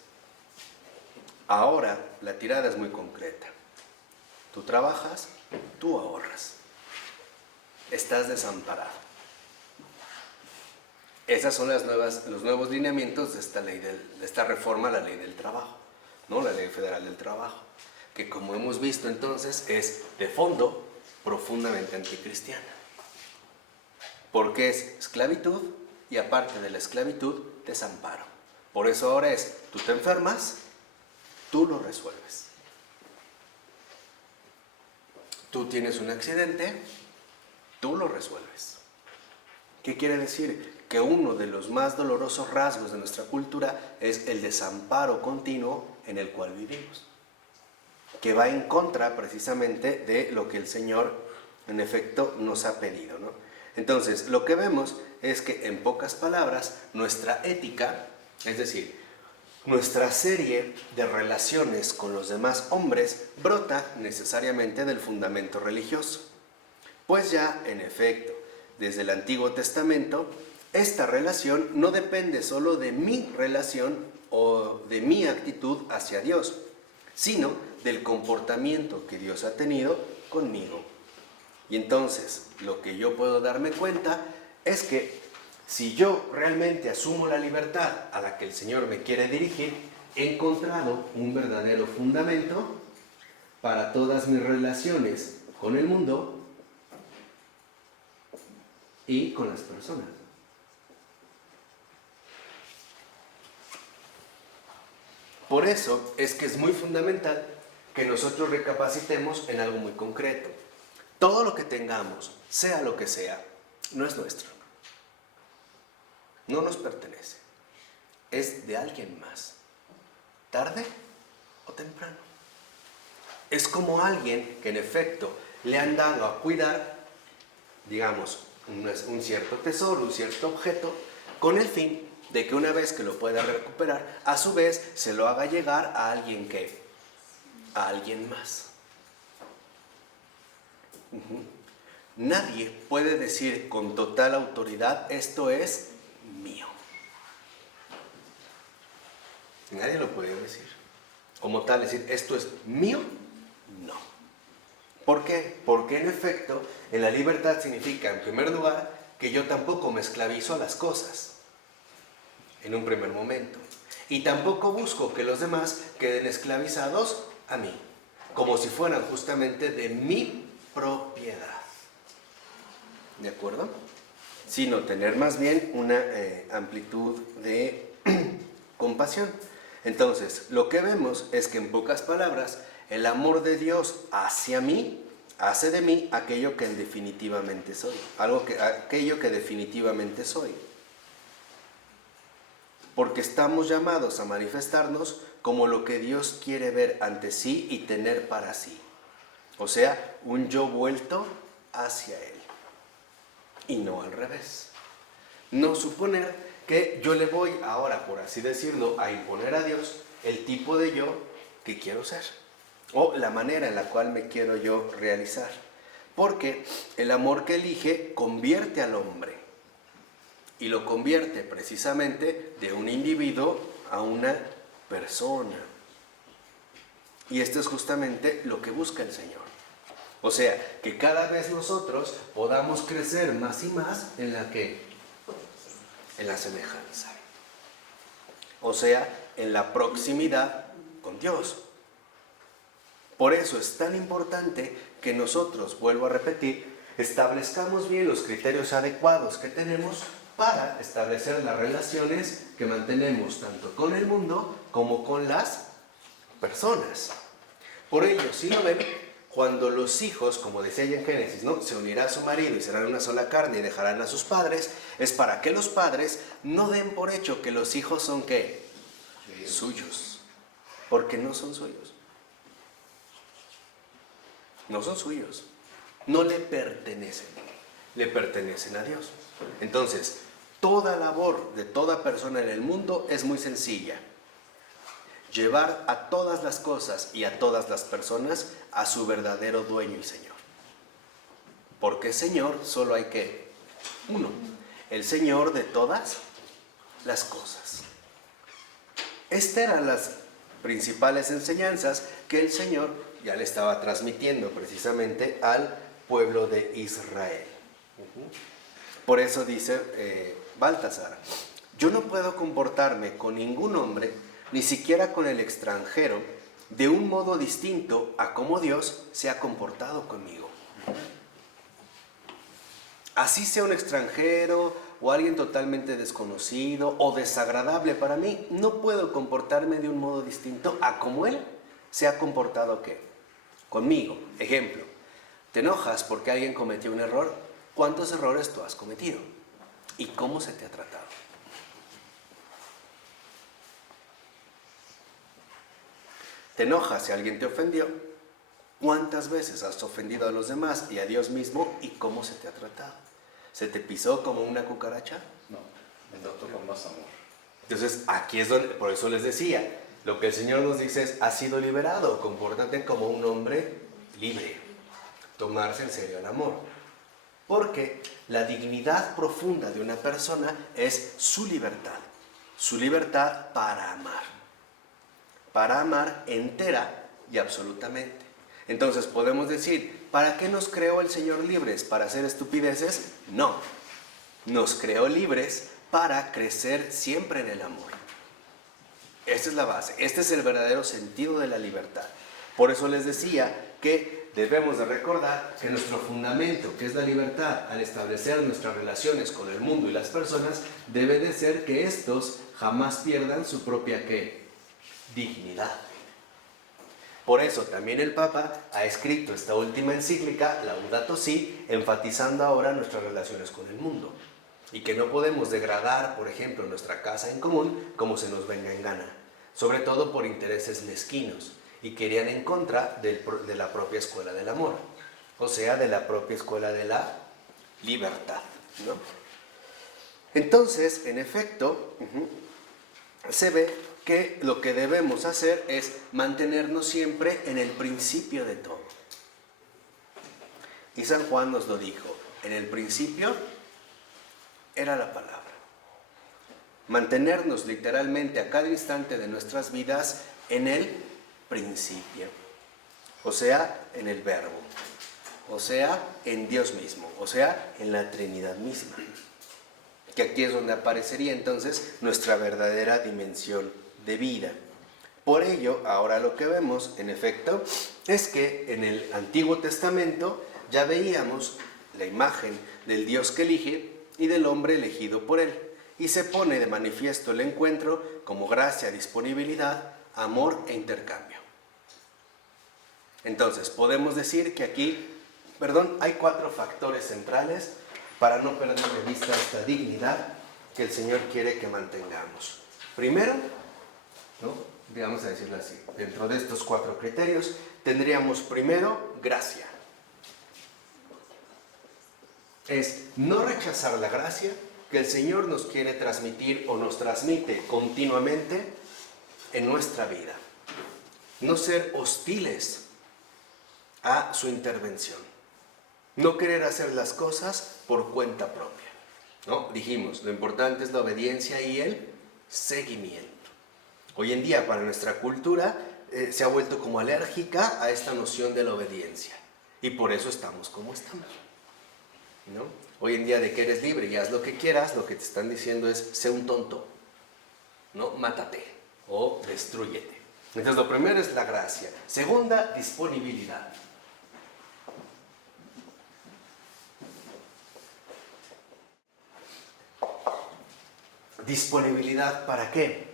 Ahora la tirada es muy concreta. Tú trabajas, tú ahorras. Estás desamparado. Esos son los nuevos lineamientos de esta reforma a la ley del trabajo, ¿no? La ley federal del trabajo, que como hemos visto entonces es de fondo profundamente anticristiana, porque es esclavitud y aparte de la esclavitud, desamparo. Por eso ahora es, tú te enfermas, tú lo resuelves. Tú tienes un accidente, tú lo resuelves. ¿Qué quiere decir? Que uno de los más dolorosos rasgos de nuestra cultura es el desamparo continuo en el cual vivimos, que va en contra precisamente de lo que el Señor en efecto nos ha pedido, ¿no? Entonces, lo que vemos es que en pocas palabras, nuestra ética, es decir, nuestra serie de relaciones con los demás hombres, brota necesariamente del fundamento religioso. Pues ya, en efecto, desde el Antiguo Testamento, esta relación no depende solo de mi relación o de mi actitud hacia Dios, sino del comportamiento que Dios ha tenido conmigo. Y entonces, lo que yo puedo darme cuenta es que si yo realmente asumo la libertad a la que el Señor me quiere dirigir, he encontrado un verdadero fundamento para todas mis relaciones con el mundo y con las personas. Por eso es que es muy fundamental que nosotros recapacitemos en algo muy concreto. Todo lo que tengamos, sea lo que sea, no es nuestro. No nos pertenece. Es de alguien más. Tarde o temprano. Es como alguien que en efecto le han dado a cuidar, digamos, un cierto tesoro, un cierto objeto, con el fin de que una vez que lo pueda recuperar, a su vez se lo haga llegar a alguien que, a alguien más. Nadie puede decir con total autoridad, esto es mío. Nadie lo puede decir. Como tal, decir, esto es mío, no. ¿Por qué? Porque en efecto, en la libertad significa, en primer lugar, que yo tampoco me esclavizo a las cosas, en un primer momento. Y tampoco busco que los demás queden esclavizados a mí, como si fueran justamente de mi propiedad. ¿De acuerdo? Sino tener más bien una amplitud de compasión. Entonces, lo que vemos es que en pocas palabras, el amor de Dios hacia mí hace de mí aquello que definitivamente soy. Aquello que definitivamente soy. Porque estamos llamados a manifestarnos como lo que Dios quiere ver ante sí y tener para sí. O sea, un yo vuelto hacia Él. Y no al revés. No suponer que yo le voy ahora, por así decirlo, a imponer a Dios el tipo de yo que quiero ser. O la manera en la cual me quiero yo realizar. Porque el amor que elige convierte al hombre. Y lo convierte precisamente de un individuo a una persona. Y esto es justamente lo que busca el Señor. O sea, que cada vez nosotros podamos crecer más y más en la semejanza. O sea, en la proximidad con Dios. Por eso es tan importante que nosotros, vuelvo a repetir, establezcamos bien los criterios adecuados que tenemos para establecer las relaciones que mantenemos tanto con el mundo como con las personas. Por ello, si lo ven, cuando los hijos, como decía ya en Génesis, ¿no?, se unirá a su marido y serán una sola carne y dejarán a sus padres, es para que los padres no den por hecho que los hijos son ¿qué? Suyos. Porque no son suyos. No son suyos. No le pertenecen. Le pertenecen a Dios. Entonces, toda labor de toda persona en el mundo es muy sencilla. Llevar a todas las cosas y a todas las personas a su verdadero dueño y Señor. Porque Señor solo hay que uno, el Señor de todas las cosas. Estas eran las principales enseñanzas que el Señor ya le estaba transmitiendo precisamente al pueblo de Israel. Por eso dice Baltasar, yo no puedo comportarme con ningún hombre, ni siquiera con el extranjero, de un modo distinto a cómo Dios se ha comportado conmigo. Así sea un extranjero o alguien totalmente desconocido o desagradable para mí, no puedo comportarme de un modo distinto a cómo Él se ha comportado ¿qué? Conmigo. Ejemplo, ¿te enojas porque alguien cometió un error? ¿Cuántos errores tú has cometido? ¿Y cómo se te ha tratado? ¿Te enojas si alguien te ofendió? ¿Cuántas veces has ofendido a los demás y a Dios mismo? ¿Y cómo se te ha tratado? ¿Se te pisó como una cucaracha? No, me trató con más amor. Entonces, aquí es donde, por eso les decía, lo que el Señor nos dice es, has sido liberado, compórtate como un hombre libre, tomarse en serio el amor. Porque la dignidad profunda de una persona es su libertad para amar entera y absolutamente. Entonces podemos decir, ¿para qué nos creó el Señor libres? ¿Para hacer estupideces? No, nos creó libres para crecer siempre en el amor. Esta es la base, este es el verdadero sentido de la libertad. Por eso les decía que debemos de recordar que nuestro fundamento, que es la libertad, al establecer nuestras relaciones con el mundo y las personas, debe de ser que estos jamás pierdan su propia ¿qué? Dignidad. Por eso también el Papa ha escrito esta última encíclica, Laudato Si, enfatizando ahora nuestras relaciones con el mundo. Y que no podemos degradar, por ejemplo, nuestra casa en común como se nos venga en gana. Sobre todo por intereses mezquinos. Y que irían en contra de la propia escuela del amor. O sea, de la propia escuela de la libertad, ¿no? Entonces, en efecto, se ve que lo que debemos hacer es mantenernos siempre en el principio de todo. Y San Juan nos lo dijo, en el principio era la palabra. Mantenernos literalmente a cada instante de nuestras vidas en el principio, o sea, en el Verbo, o sea, en Dios mismo, o sea, en la Trinidad misma. Que aquí es donde aparecería entonces nuestra verdadera dimensión de vida. Por ello, ahora lo que vemos, en efecto, es que en el Antiguo Testamento ya veíamos la imagen del Dios que elige y del hombre elegido por él, y se pone de manifiesto el encuentro como gracia, disponibilidad, amor e intercambio. Entonces, podemos decir que aquí, hay 4 factores centrales para no perder de vista esta dignidad que el Señor quiere que mantengamos. Primero, vamos a decirlo así, dentro de estos 4 criterios, tendríamos primero gracia. Es no rechazar la gracia que el Señor nos quiere transmitir o nos transmite continuamente en nuestra vida. No ser hostiles a su intervención. No querer hacer las cosas por cuenta propia, ¿no? Dijimos, lo importante es la obediencia y el seguimiento. Hoy en día, para nuestra cultura, se ha vuelto como alérgica a esta noción de la obediencia. Y por eso estamos como estamos, ¿no? Hoy en día, de que eres libre y haz lo que quieras, lo que te están diciendo es, sé un tonto, ¿no? Mátate o destrúyete. Entonces, lo primero es la gracia. Segunda, disponibilidad. ¿Disponibilidad para qué?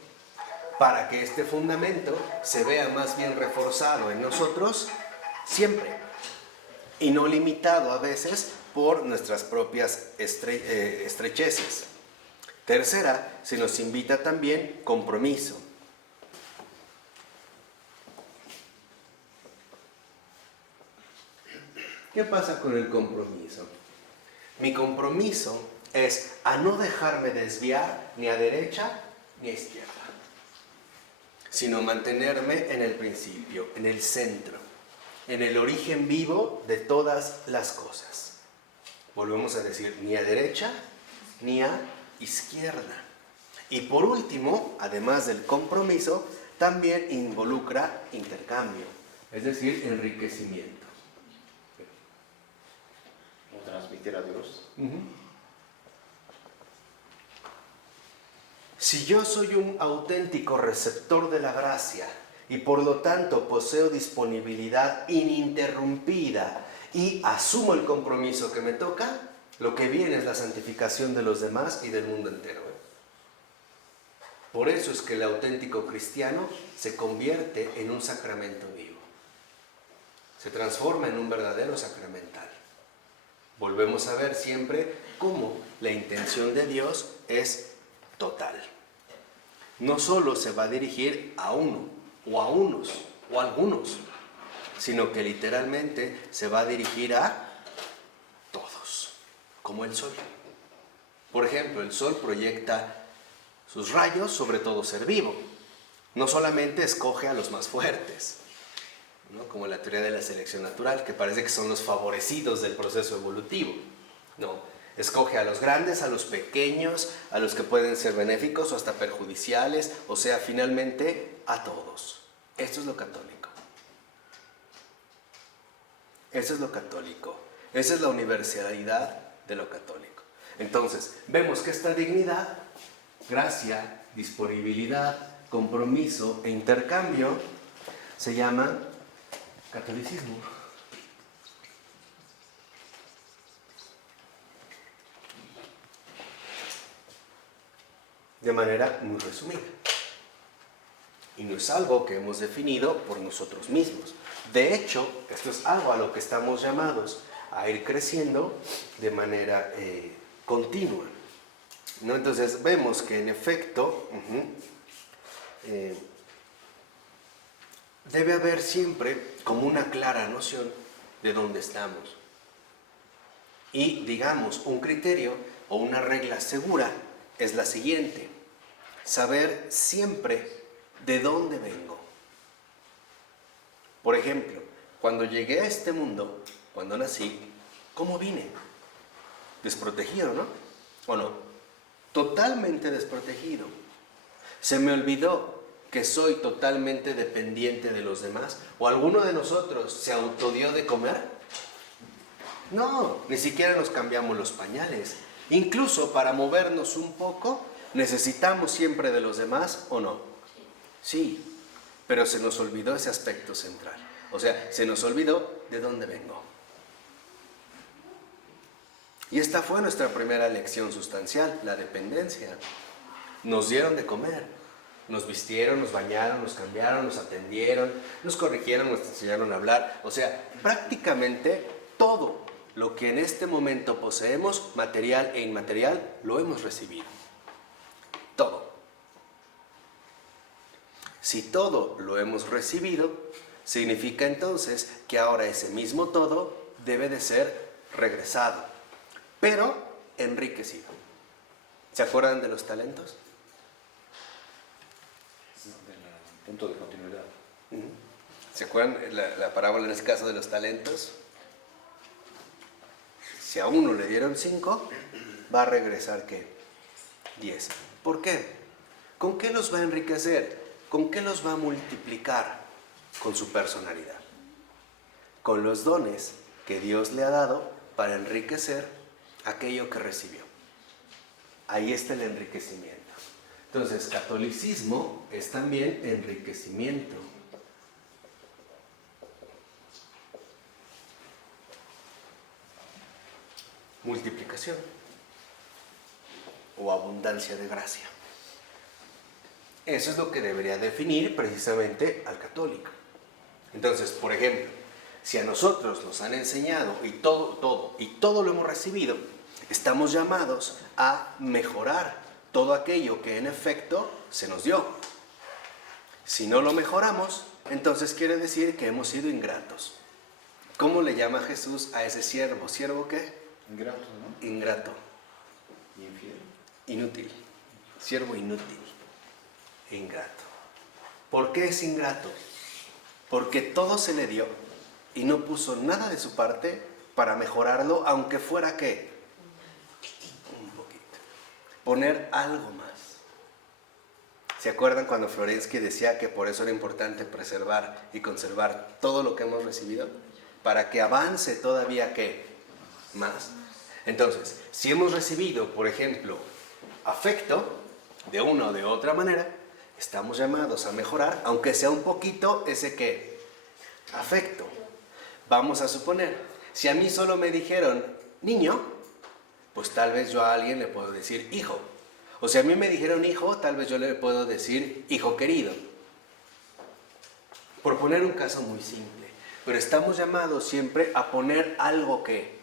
Para que este fundamento se vea más bien reforzado en nosotros siempre y no limitado a veces por nuestras propias estrecheces. Tercera, se nos invita también compromiso. ¿Qué pasa con el compromiso? Mi compromiso es a no dejarme desviar ni a derecha ni a izquierda, sino mantenerme en el principio, en el centro, en el origen vivo de todas las cosas. Volvemos a decir, ni a derecha ni a izquierda. Y por último, además del compromiso, también involucra intercambio, es decir, enriquecimiento. ¿No transmitir a Dios? Si yo soy un auténtico receptor de la gracia y por lo tanto poseo disponibilidad ininterrumpida y asumo el compromiso que me toca, lo que viene es la santificación de los demás y del mundo entero. Por eso es que el auténtico cristiano se convierte en un sacramento vivo. Se transforma en un verdadero sacramental. Volvemos a ver siempre cómo la intención de Dios es total. No solo se va a dirigir a uno, o a unos, o a algunos, sino que literalmente se va a dirigir a todos, como el sol. Por ejemplo, el sol proyecta sus rayos sobre todo ser vivo. No solamente escoge a los más fuertes, ¿no? Como la teoría de la selección natural, que parece que son los favorecidos del proceso evolutivo. No, escoge a los grandes, a los pequeños, a los que pueden ser benéficos o hasta perjudiciales, o sea, finalmente a todos. Esto es lo católico. Eso es lo católico. Esa es la universalidad de lo católico. Entonces, vemos que esta dignidad, gracia, disponibilidad, compromiso e intercambio se llama catolicismo. de manera muy resumida. Y no es algo que hemos definido por nosotros mismos. De hecho, esto es algo a lo que estamos llamados a ir creciendo de manera continua, ¿no? Entonces vemos que en efecto debe haber siempre como una clara noción de dónde estamos. Y digamos, un criterio o una regla segura es la siguiente: saber siempre de dónde vengo. Por ejemplo, cuando llegué a este mundo, cuando nací, ¿cómo vine? Desprotegido, ¿no? ¿O no? Totalmente desprotegido. ¿Se me olvidó que soy totalmente dependiente de los demás? ¿O alguno de nosotros se autodió de comer? No, ni siquiera nos cambiamos los pañales. Incluso para movernos un poco, necesitamos siempre de los demás, ¿o no? Sí, pero se nos olvidó ese aspecto central. O sea, se nos olvidó de dónde vengo. Y esta fue nuestra primera lección sustancial, la dependencia. Nos dieron de comer, nos vistieron, nos bañaron, nos cambiaron, nos atendieron, nos corrigieron, nos enseñaron a hablar. O sea, prácticamente todo lo que en este momento poseemos, material e inmaterial, lo hemos recibido. Todo. Si todo lo hemos recibido, significa entonces que ahora ese mismo todo debe de ser regresado, pero enriquecido. ¿Se acuerdan de los talentos? Del punto de continuidad. ¿Se acuerdan la parábola en este caso de los talentos? Si a uno le dieron 5, va a regresar ¿qué? 10. ¿Por qué? ¿Con qué los va a enriquecer? ¿Con qué los va a multiplicar? Con su personalidad. Con los dones que Dios le ha dado para enriquecer aquello que recibió. Ahí está el enriquecimiento. Entonces, catolicismo es también enriquecimiento. Multiplicación o abundancia de gracia. Eso es lo que debería definir precisamente al católico. Entonces, por ejemplo, si a nosotros nos han enseñado y todo lo hemos recibido, estamos llamados a mejorar todo aquello que en efecto se nos dio. Si no lo mejoramos, entonces quiere decir que hemos sido ingratos. ¿Cómo le llama Jesús a ese siervo? ¿Siervo qué? Ingrato, ¿no? Ingrato. Infiel. Inútil. Siervo inútil. Ingrato. ¿Por qué es ingrato? Porque todo se le dio y no puso nada de su parte para mejorarlo, aunque fuera ¿qué? Un poquito. Poner algo más. ¿Se acuerdan cuando Florensky decía que por eso era importante preservar y conservar todo lo que hemos recibido? Para que avance todavía ¿qué? Más. Entonces, si hemos recibido, por ejemplo, afecto, de una o de otra manera, estamos llamados a mejorar, aunque sea un poquito, ese ¿qué? Afecto. Vamos a suponer, si a mí solo me dijeron niño, pues tal vez yo a alguien le puedo decir hijo. O si a mí me dijeron hijo, tal vez yo le puedo decir hijo querido. Por poner un caso muy simple. Pero estamos llamados siempre a poner algo ¿qué?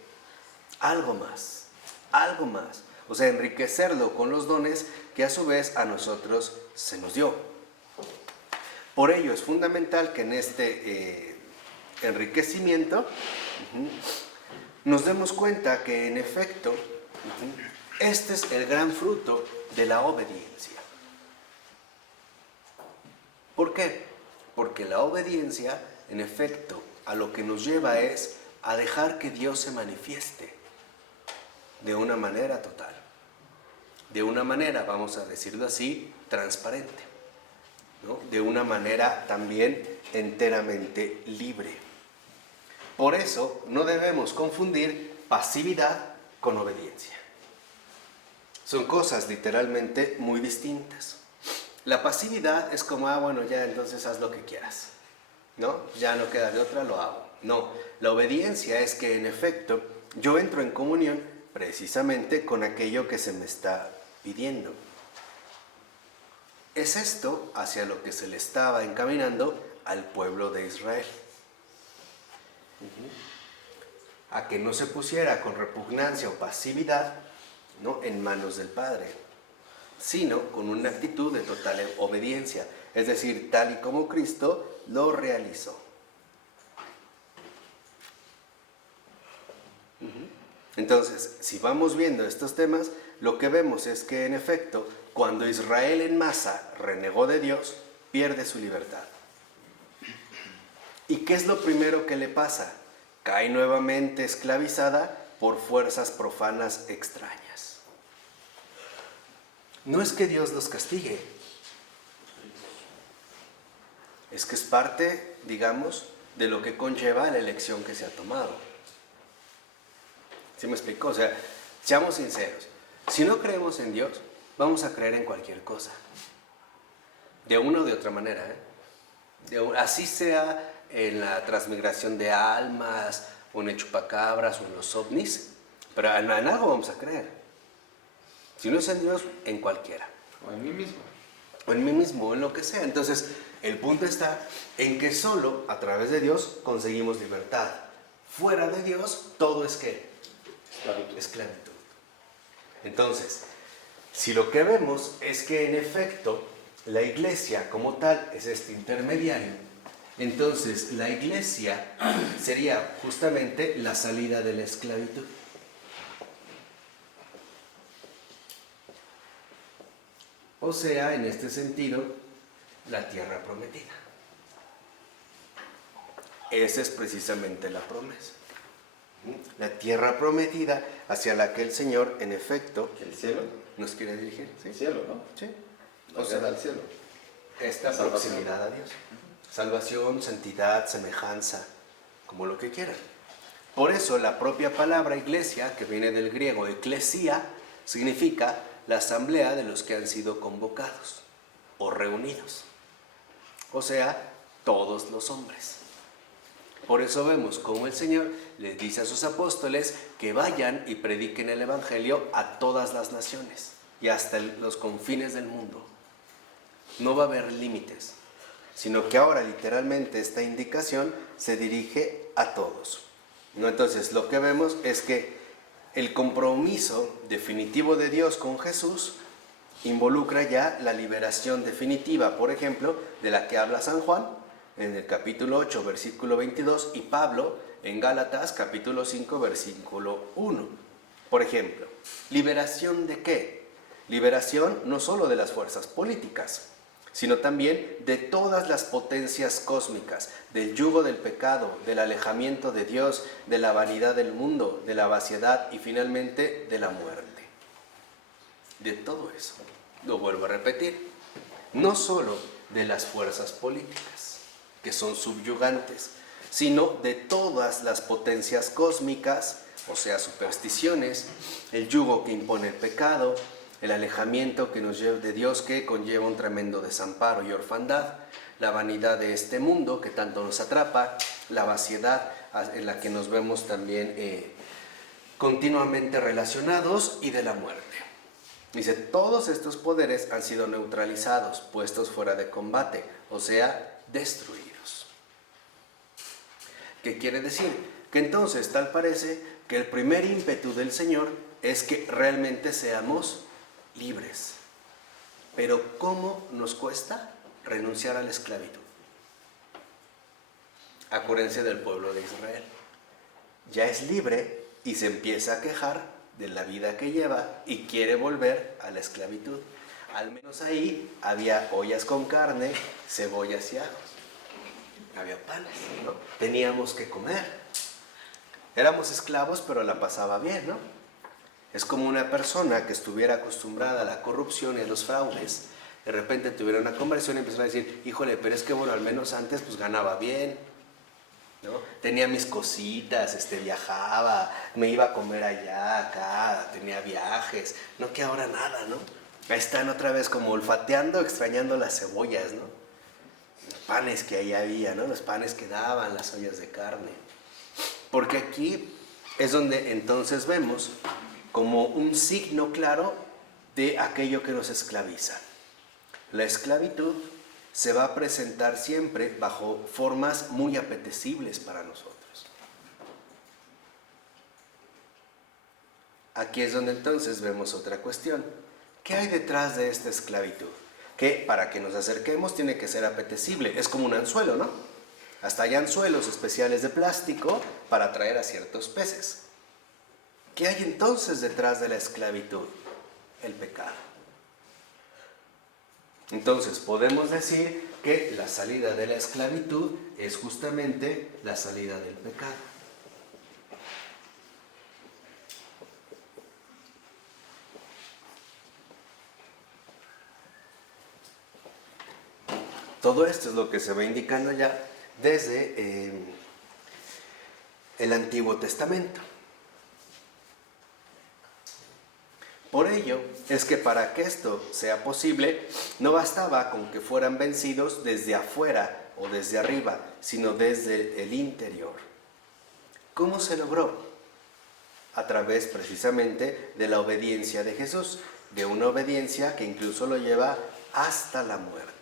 Algo más. Algo más. O sea, enriquecerlo con los dones que a su vez a nosotros se nos dio. Por ello es fundamental que en este enriquecimiento nos demos cuenta que en efecto este es el gran fruto de la obediencia. ¿Por qué? Porque la obediencia, en efecto, a lo que nos lleva es a dejar que Dios se manifieste de una manera total. De una manera, vamos a decirlo así, transparente, ¿no? De una manera también enteramente libre. Por eso no debemos confundir pasividad con obediencia. Son cosas literalmente muy distintas. La pasividad es como, bueno, ya entonces haz lo que quieras, ¿no? Ya no queda de otra, lo hago. No, la obediencia es que en efecto yo entro en comunión precisamente con aquello que se me está pidiendo. Es esto hacia lo que se le estaba encaminando al pueblo de Israel. A que no se pusiera con repugnancia o pasividad, ¿no?, en manos del Padre, sino con una actitud de total obediencia, es decir, tal y como Cristo lo realizó. Entonces, si vamos viendo estos temas, lo que vemos es que en efecto, cuando Israel en masa renegó de Dios, pierde su libertad. ¿Y qué es lo primero que le pasa? Cae nuevamente esclavizada por fuerzas profanas extrañas. No es que Dios los castigue, es que es parte, digamos, de lo que conlleva la elección que se ha tomado. ¿Sí me explico? O sea, seamos sinceros, si no creemos en Dios, vamos a creer en cualquier cosa, de una o de otra manera, así sea en la transmigración de almas, o en el chupacabras, o en los ovnis, pero en algo vamos a creer. Si no es en Dios, en cualquiera. O en mí mismo. O en mí mismo, o en lo que sea. Entonces, el punto está en que solo a través de Dios conseguimos libertad. Fuera de Dios, todo es ¿qué? Esclavitud. Entonces, si lo que vemos es que en efecto la iglesia como tal es este intermediario, entonces la iglesia sería justamente la salida de la esclavitud. O sea, en este sentido, la tierra prometida. Esa es precisamente la promesa. La tierra prometida hacia la que el Señor, en efecto, ¿El cielo? nos quiere dirigir. ¿Sí? El cielo, ¿no? Sí. O sea, al cielo. Esta Salvación. proximidad a Dios. Salvación, santidad, semejanza, como lo que quieran. Por eso la propia palabra iglesia, que viene del griego eclesia, significa la asamblea de los que han sido convocados o reunidos. O sea, todos los hombres. Por eso vemos cómo el Señor les dice a sus apóstoles que vayan y prediquen el Evangelio a todas las naciones y hasta los confines del mundo. No va a haber límites, sino que ahora literalmente esta indicación se dirige a todos. ¿No? Entonces lo que vemos es que el compromiso definitivo de Dios con Jesús involucra ya la liberación definitiva, por ejemplo, de la que habla San Juan en el capítulo 8, versículo 22, y Pablo en Gálatas, capítulo 5, versículo 1. Por ejemplo, ¿liberación de qué? Liberación no solo de las fuerzas políticas, sino también de todas las potencias cósmicas, del yugo del pecado, del alejamiento de Dios, de la vanidad del mundo, de la vaciedad y finalmente de la muerte. De todo eso, lo vuelvo a repetir, no solo de las fuerzas políticas, que son subyugantes, sino de todas las potencias cósmicas, o sea, supersticiones, el yugo que impone el pecado, el alejamiento que nos lleva de Dios, que conlleva un tremendo desamparo y orfandad, la vanidad de este mundo que tanto nos atrapa, la vaciedad en la que nos vemos también continuamente relacionados, y de la muerte. Dice, todos estos poderes han sido neutralizados, puestos fuera de combate, o sea, destruidos. ¿Qué quiere decir? Que entonces tal parece que el primer ímpetu del Señor es que realmente seamos libres. Pero ¿cómo nos cuesta renunciar a la esclavitud? Acuérdense del pueblo de Israel. Ya es libre y se empieza a quejar de la vida que lleva y quiere volver a la esclavitud. Al menos ahí había ollas con carne, cebollas y ajos. Había panes, ¿no? Teníamos que comer. Éramos esclavos, pero la pasaba bien, ¿no? Es como una persona que estuviera acostumbrada a la corrupción y a los fraudes. De repente tuviera una conversión y empezara a decir, híjole, pero es que bueno, al menos antes pues ganaba bien, ¿no? Tenía mis cositas, viajaba, me iba a comer allá, acá, tenía viajes. No que ahora nada, ¿no? Ahí están otra vez como olfateando, extrañando las cebollas, ¿no? Los panes que ahí había, ¿no? Los panes que daban, las ollas de carne. Porque aquí es donde entonces vemos como un signo claro de aquello que nos esclaviza. La esclavitud se va a presentar siempre bajo formas muy apetecibles para nosotros. Aquí es donde entonces vemos otra cuestión. ¿Qué hay detrás de esta esclavitud? Que para que nos acerquemos tiene que ser apetecible. Es como un anzuelo, ¿no? Hasta hay anzuelos especiales de plástico para atraer a ciertos peces. ¿Qué hay entonces detrás de la esclavitud? El pecado. Entonces podemos decir que la salida de la esclavitud es justamente la salida del pecado. Todo esto es lo que se va indicando ya desde el Antiguo Testamento. Por ello es que para que esto sea posible, no bastaba con que fueran vencidos desde afuera o desde arriba, sino desde el interior. ¿Cómo se logró? A través precisamente de la obediencia de Jesús, de una obediencia que incluso lo lleva hasta la muerte.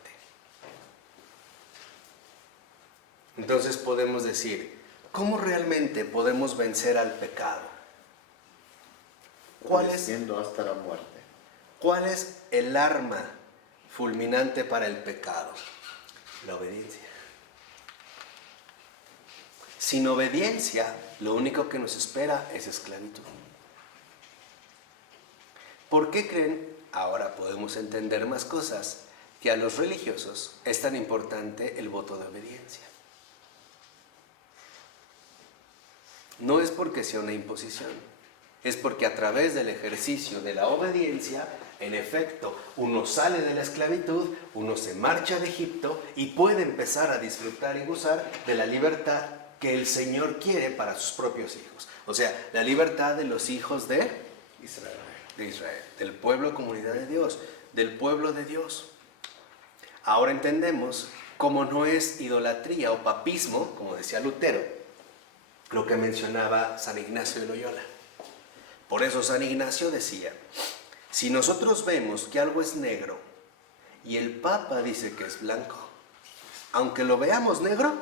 Entonces podemos decir, ¿cómo realmente podemos vencer al pecado? Obedeciendo hasta la muerte. ¿Cuál es el arma fulminante para el pecado? La obediencia. Sin obediencia, lo único que nos espera es esclavitud. ¿Por qué creen, ahora podemos entender más cosas, que a los religiosos es tan importante el voto de obediencia? No es porque sea una imposición, es porque a través del ejercicio de la obediencia, en efecto, uno sale de la esclavitud, uno se marcha de Egipto y puede empezar a disfrutar y gozar de la libertad que el Señor quiere para sus propios hijos. O sea, la libertad de los hijos de Israel, del pueblo comunidad de Dios, del pueblo de Dios. Ahora entendemos cómo no es idolatría o papismo, como decía Lutero, lo que mencionaba San Ignacio de Loyola. Por eso San Ignacio decía, si nosotros vemos que algo es negro y el Papa dice que es blanco, aunque lo veamos negro,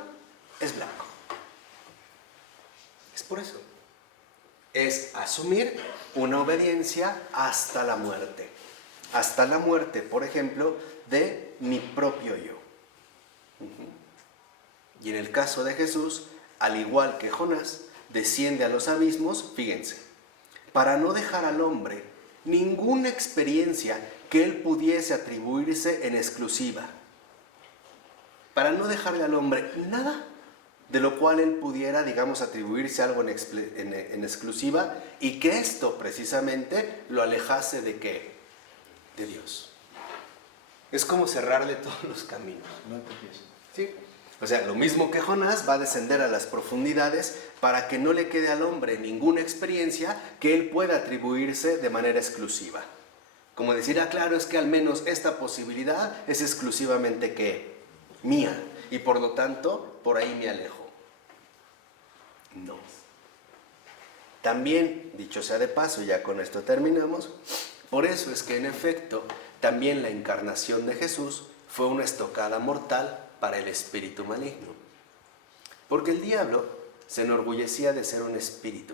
es blanco. Es por eso. Es asumir una obediencia hasta la muerte. Hasta la muerte, por ejemplo, de mi propio yo. Y en el caso de Jesús, al igual que Jonás, desciende a los abismos, fíjense, para no dejar al hombre ninguna experiencia que él pudiese atribuirse en exclusiva. Para no dejarle al hombre nada de lo cual él pudiera, digamos, atribuirse algo en exclusiva y que esto precisamente lo alejase de ¿qué? De Dios. Es como cerrarle todos los caminos. No empiezo. ¿Sí? O sea, lo mismo que Jonás va a descender a las profundidades para que no le quede al hombre ninguna experiencia que él pueda atribuirse de manera exclusiva. Como decir, claro, es que al menos esta posibilidad es exclusivamente ¿qué? Mía. Y por lo tanto, por ahí me alejo. No. También, dicho sea de paso, ya con esto terminamos, por eso es que en efecto, también la encarnación de Jesús fue una estocada mortal para el espíritu maligno. Porque el diablo se enorgullecía de ser un espíritu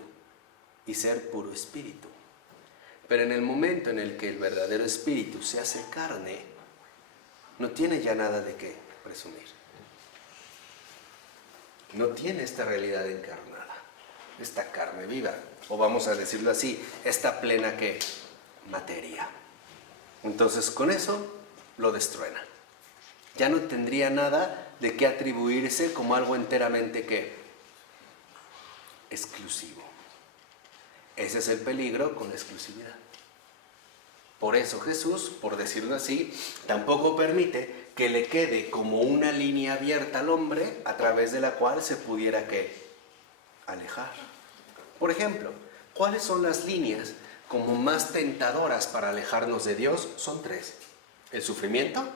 y ser puro espíritu. Pero en el momento en el que el verdadero espíritu se hace carne, no tiene ya nada de qué presumir. No tiene esta realidad encarnada, esta carne viva, o vamos a decirlo así, esta plena ¿qué? Materia. Entonces con eso lo destruena. Ya no tendría nada de qué atribuirse como algo enteramente ¿qué? Exclusivo. Ese es el peligro con la exclusividad. Por eso Jesús, por decirlo así, tampoco permite que le quede como una línea abierta al hombre a través de la cual se pudiera ¿qué? Alejar. Por ejemplo, ¿cuáles son las líneas como más tentadoras para alejarnos de Dios? Son tres: el sufrimiento,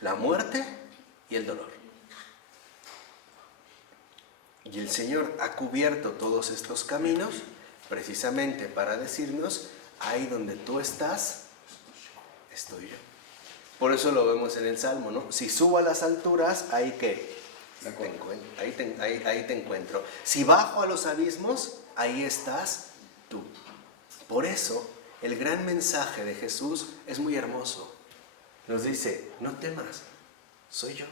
la muerte y el dolor. Y el Señor ha cubierto todos estos caminos precisamente para decirnos, ahí donde tú estás, estoy yo. Por eso lo vemos en el Salmo, ¿no? Si subo a las alturas, ¿ahí qué? Ahí te encuentro. Si bajo a los abismos, ahí estás tú. Por eso, el gran mensaje de Jesús es muy hermoso. Nos dice, no temas, soy yo.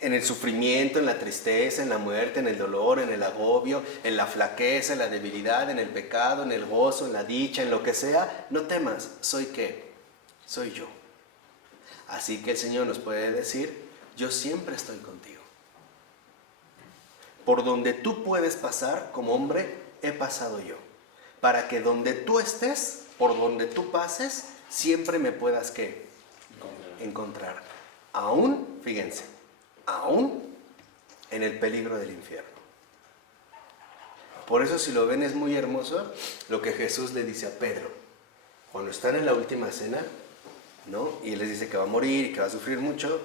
En el sufrimiento, en la tristeza, en la muerte, en el dolor, en el agobio, en la flaqueza, en la debilidad, en el pecado, en el gozo, en la dicha, en lo que sea, no temas, ¿soy qué? Soy yo. Así que el Señor nos puede decir, yo siempre estoy contigo. Por donde tú puedes pasar como hombre, he pasado yo. Para que donde tú estés, por donde tú pases, siempre me puedas ¿qué? Encontrar. Aún, fíjense, aún en el peligro del infierno. Por eso si lo ven es muy hermoso lo que Jesús le dice a Pedro. Cuando están en la última cena, ¿no? Y él les dice que va a morir y que va a sufrir mucho.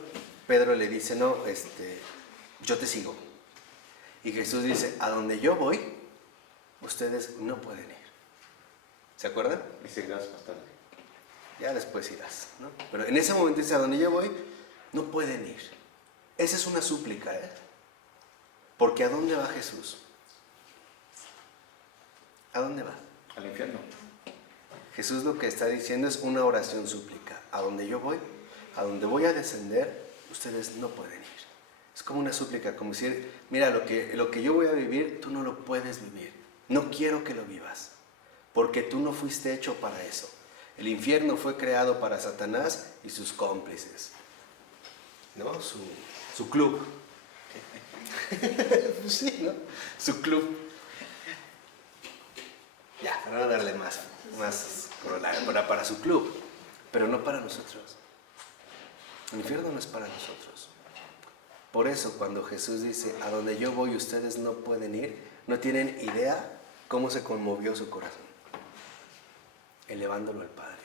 Pedro le dice, no, yo te sigo. Y Jesús dice, a donde yo voy, ustedes no pueden ir. ¿Se acuerdan? Y seguirás más tarde. Ya después irás, ¿no? Pero en ese momento dice, a donde yo voy, no pueden ir. Esa es una súplica, ¿eh? Porque ¿a dónde va Jesús? ¿A dónde va? Al infierno. Jesús lo que está diciendo es una oración súplica. A donde yo voy, a donde voy a descender, ustedes no pueden ir. Es como una súplica, como decir, mira, lo que yo voy a vivir, tú no lo puedes vivir. No quiero que lo vivas, porque tú no fuiste hecho para eso. El infierno fue creado para Satanás y sus cómplices, ¿no? Su club. Pues sí, ¿no? Su club. Ya, para no darle más para su club, pero no para nosotros. El infierno no es para nosotros. Por eso cuando Jesús dice, a donde yo voy ustedes no pueden ir, no tienen idea cómo se conmovió su corazón, elevándolo al Padre.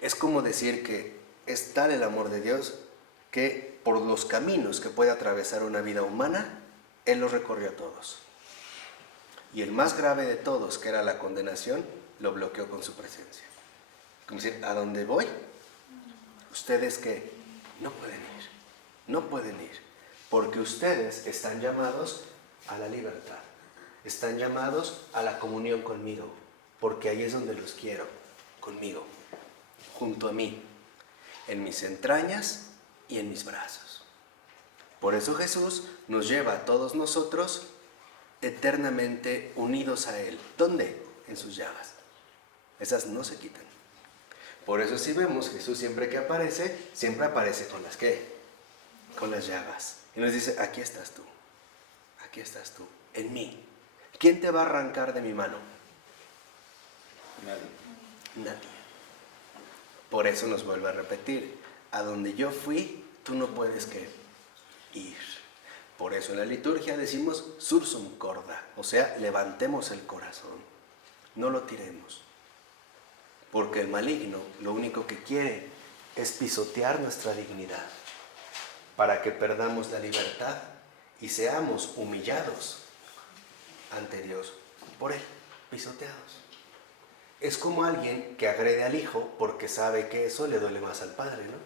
Es como decir que es tal el amor de Dios que por los caminos que puede atravesar una vida humana, Él los recorrió a todos. Y el más grave de todos, que era la condenación, lo bloqueó con su presencia. Como decir, a donde voy, ustedes que no pueden ir, no pueden ir, porque ustedes están llamados a la libertad, están llamados a la comunión conmigo, porque ahí es donde los quiero, conmigo, junto a mí, en mis entrañas y en mis brazos. Por eso Jesús nos lleva a todos nosotros eternamente unidos a Él. ¿Dónde? En sus llagas. Esas no se quitan. Por eso si vemos, Jesús siempre que aparece, siempre aparece con las ¿qué? Con las llagas. Y nos dice, aquí estás tú, en mí. ¿Quién te va a arrancar de mi mano? Nadie. Por eso nos vuelve a repetir, a donde yo fui, tú no puedes ¿qué? Ir. Por eso en la liturgia decimos sursum corda, o sea, levantemos el corazón, no lo tiremos. Porque el maligno lo único que quiere es pisotear nuestra dignidad para que perdamos la libertad y seamos humillados ante Dios por Él, pisoteados. Es como alguien que agrede al hijo porque sabe que eso le duele más al padre, ¿no?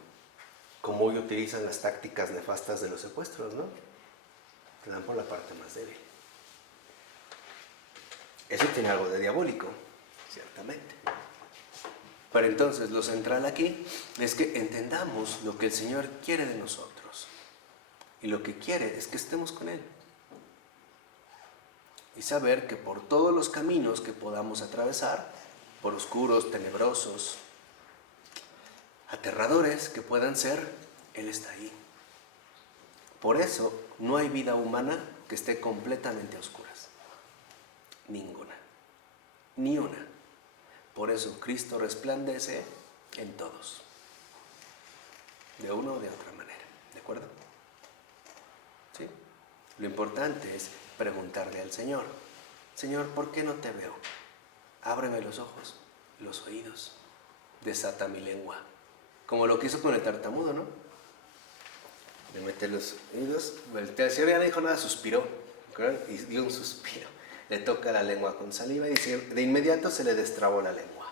Como hoy utilizan las tácticas nefastas de los secuestros, ¿no? Te dan por la parte más débil. Eso tiene algo de diabólico, ciertamente. Pero entonces lo central aquí es que entendamos lo que el Señor quiere de nosotros. Y lo que quiere es que estemos con Él. Y saber que por todos los caminos que podamos atravesar, por oscuros, tenebrosos, aterradores que puedan ser, Él está ahí. Por eso no hay vida humana que esté completamente a oscuras. Ninguna. Ni una. Por eso Cristo resplandece en todos. De una o de otra manera. ¿De acuerdo? ¿Sí? Lo importante es preguntarle al Señor. Señor, ¿por qué no te veo? Ábreme los ojos, los oídos. Desata mi lengua. Como lo que hizo con el tartamudo, ¿no? Le mete los oídos, voltea. El Señor ya no dijo nada, suspiró. ¿Recuerdan? Y dio un suspiro. Le toca la lengua con saliva y de inmediato se le destrabó la lengua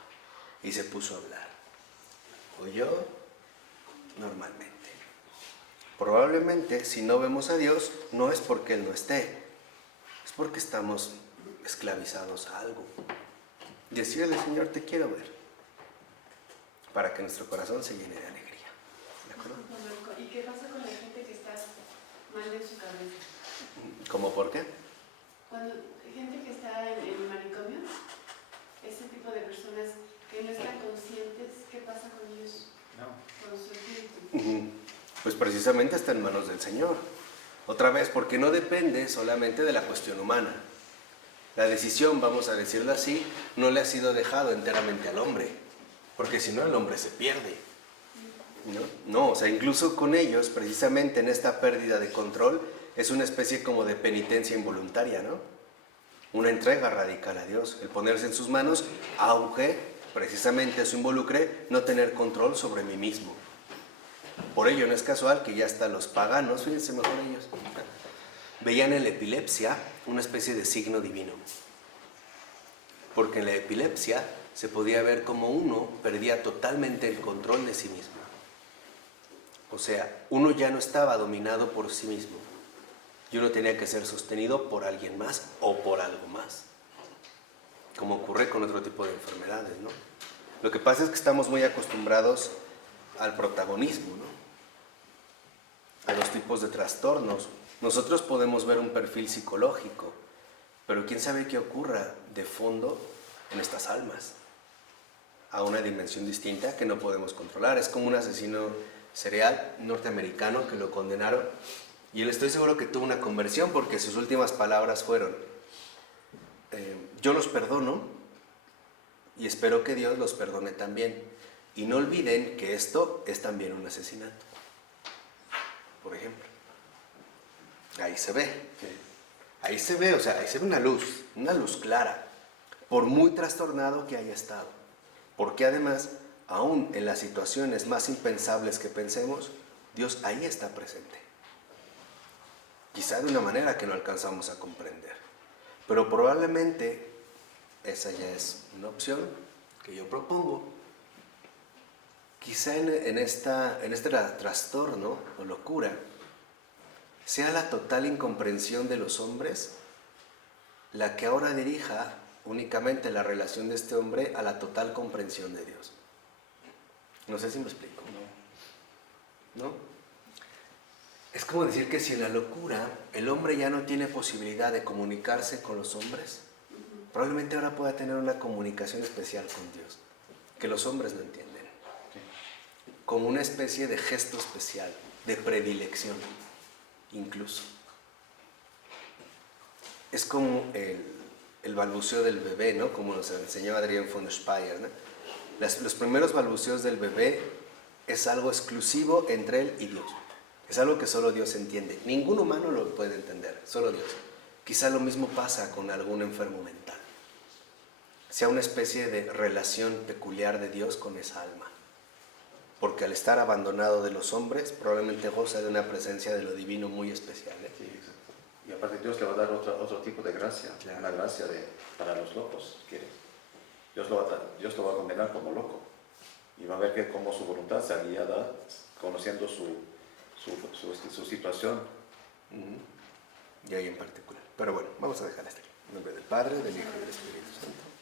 y se puso a hablar. o yo normalmente. Probablemente si no vemos a Dios no es porque Él no esté, es porque estamos esclavizados a algo. Decirle, Señor, te quiero ver, para que nuestro corazón se llene de alegría. ¿De acuerdo? ¿Y qué pasa con la gente que está mal en su cabeza? ¿Cómo por qué? Cuando hay gente que está en manicomios, ese tipo de personas que no están conscientes, ¿qué pasa con ellos? Con su espíritu. Pues precisamente está en manos del Señor. Otra vez, porque no depende solamente de la cuestión humana. La decisión, vamos a decirlo así, no le ha sido dejado enteramente al hombre, porque si no el hombre se pierde. No, o sea, incluso con ellos, precisamente en esta pérdida de control, es una especie como de penitencia involuntaria, ¿no? Una entrega radical a Dios, el ponerse en sus manos, aunque precisamente eso involucre no tener control sobre mí mismo. Por ello no es casual que ya hasta los paganos, fíjense mejor ellos, veían en la epilepsia una especie de signo divino. Porque en la epilepsia se podía ver como uno perdía totalmente el control de sí mismo. O sea, uno ya no estaba dominado por sí mismo. Y uno tenía que ser sostenido por alguien más o por algo más. Como ocurre con otro tipo de enfermedades, ¿no? Lo que pasa es que estamos muy acostumbrados al protagonismo, ¿no? A los tipos de trastornos. Nosotros podemos ver un perfil psicológico, pero quién sabe qué ocurra de fondo en estas almas, a una dimensión distinta que no podemos controlar. Es como un asesino serial norteamericano que lo condenaron y él, estoy seguro que tuvo una conversión, porque sus últimas palabras fueron: yo los perdono y espero que Dios los perdone también, y no olviden que esto es también un asesinato, por ejemplo. Ahí se ve, o sea, ahí se ve una luz clara, por muy trastornado que haya estado, porque además, aún en las situaciones más impensables que pensemos, Dios ahí está presente. Quizá de una manera que no alcanzamos a comprender, pero probablemente esa ya es una opción que yo propongo. Quizá en este trastorno o locura sea la total incomprensión de los hombres la que ahora dirija únicamente la relación de este hombre a la total comprensión de Dios. No sé si me explico. ¿No? Es como decir que si en la locura el hombre ya no tiene posibilidad de comunicarse con los hombres, probablemente ahora pueda tener una comunicación especial con Dios, que los hombres no entienden. Como una especie de gesto especial, de predilección, incluso. Es como el balbuceo del bebé, ¿no? Como nos enseñó Adrián von Speyer, ¿no? Los primeros balbuceos del bebé es algo exclusivo entre él y Dios. Es algo que solo Dios entiende. Ningún humano lo puede entender, solo Dios. Quizá lo mismo pasa con algún enfermo mental. Sea una especie de relación peculiar de Dios con esa alma. Porque al estar abandonado de los hombres, probablemente goza de una presencia de lo divino muy especial, ¿eh? Sí, exacto. Y aparte Dios le va a dar otro tipo de gracia, Claro. una gracia para los locos, si quieres. Dios lo va a condenar como loco. Y va a ver que como su voluntad se guiada conociendo su situación. Y ahí en particular. Pero bueno, vamos a dejar hasta aquí. En nombre del Padre, del Hijo y del Espíritu Santo.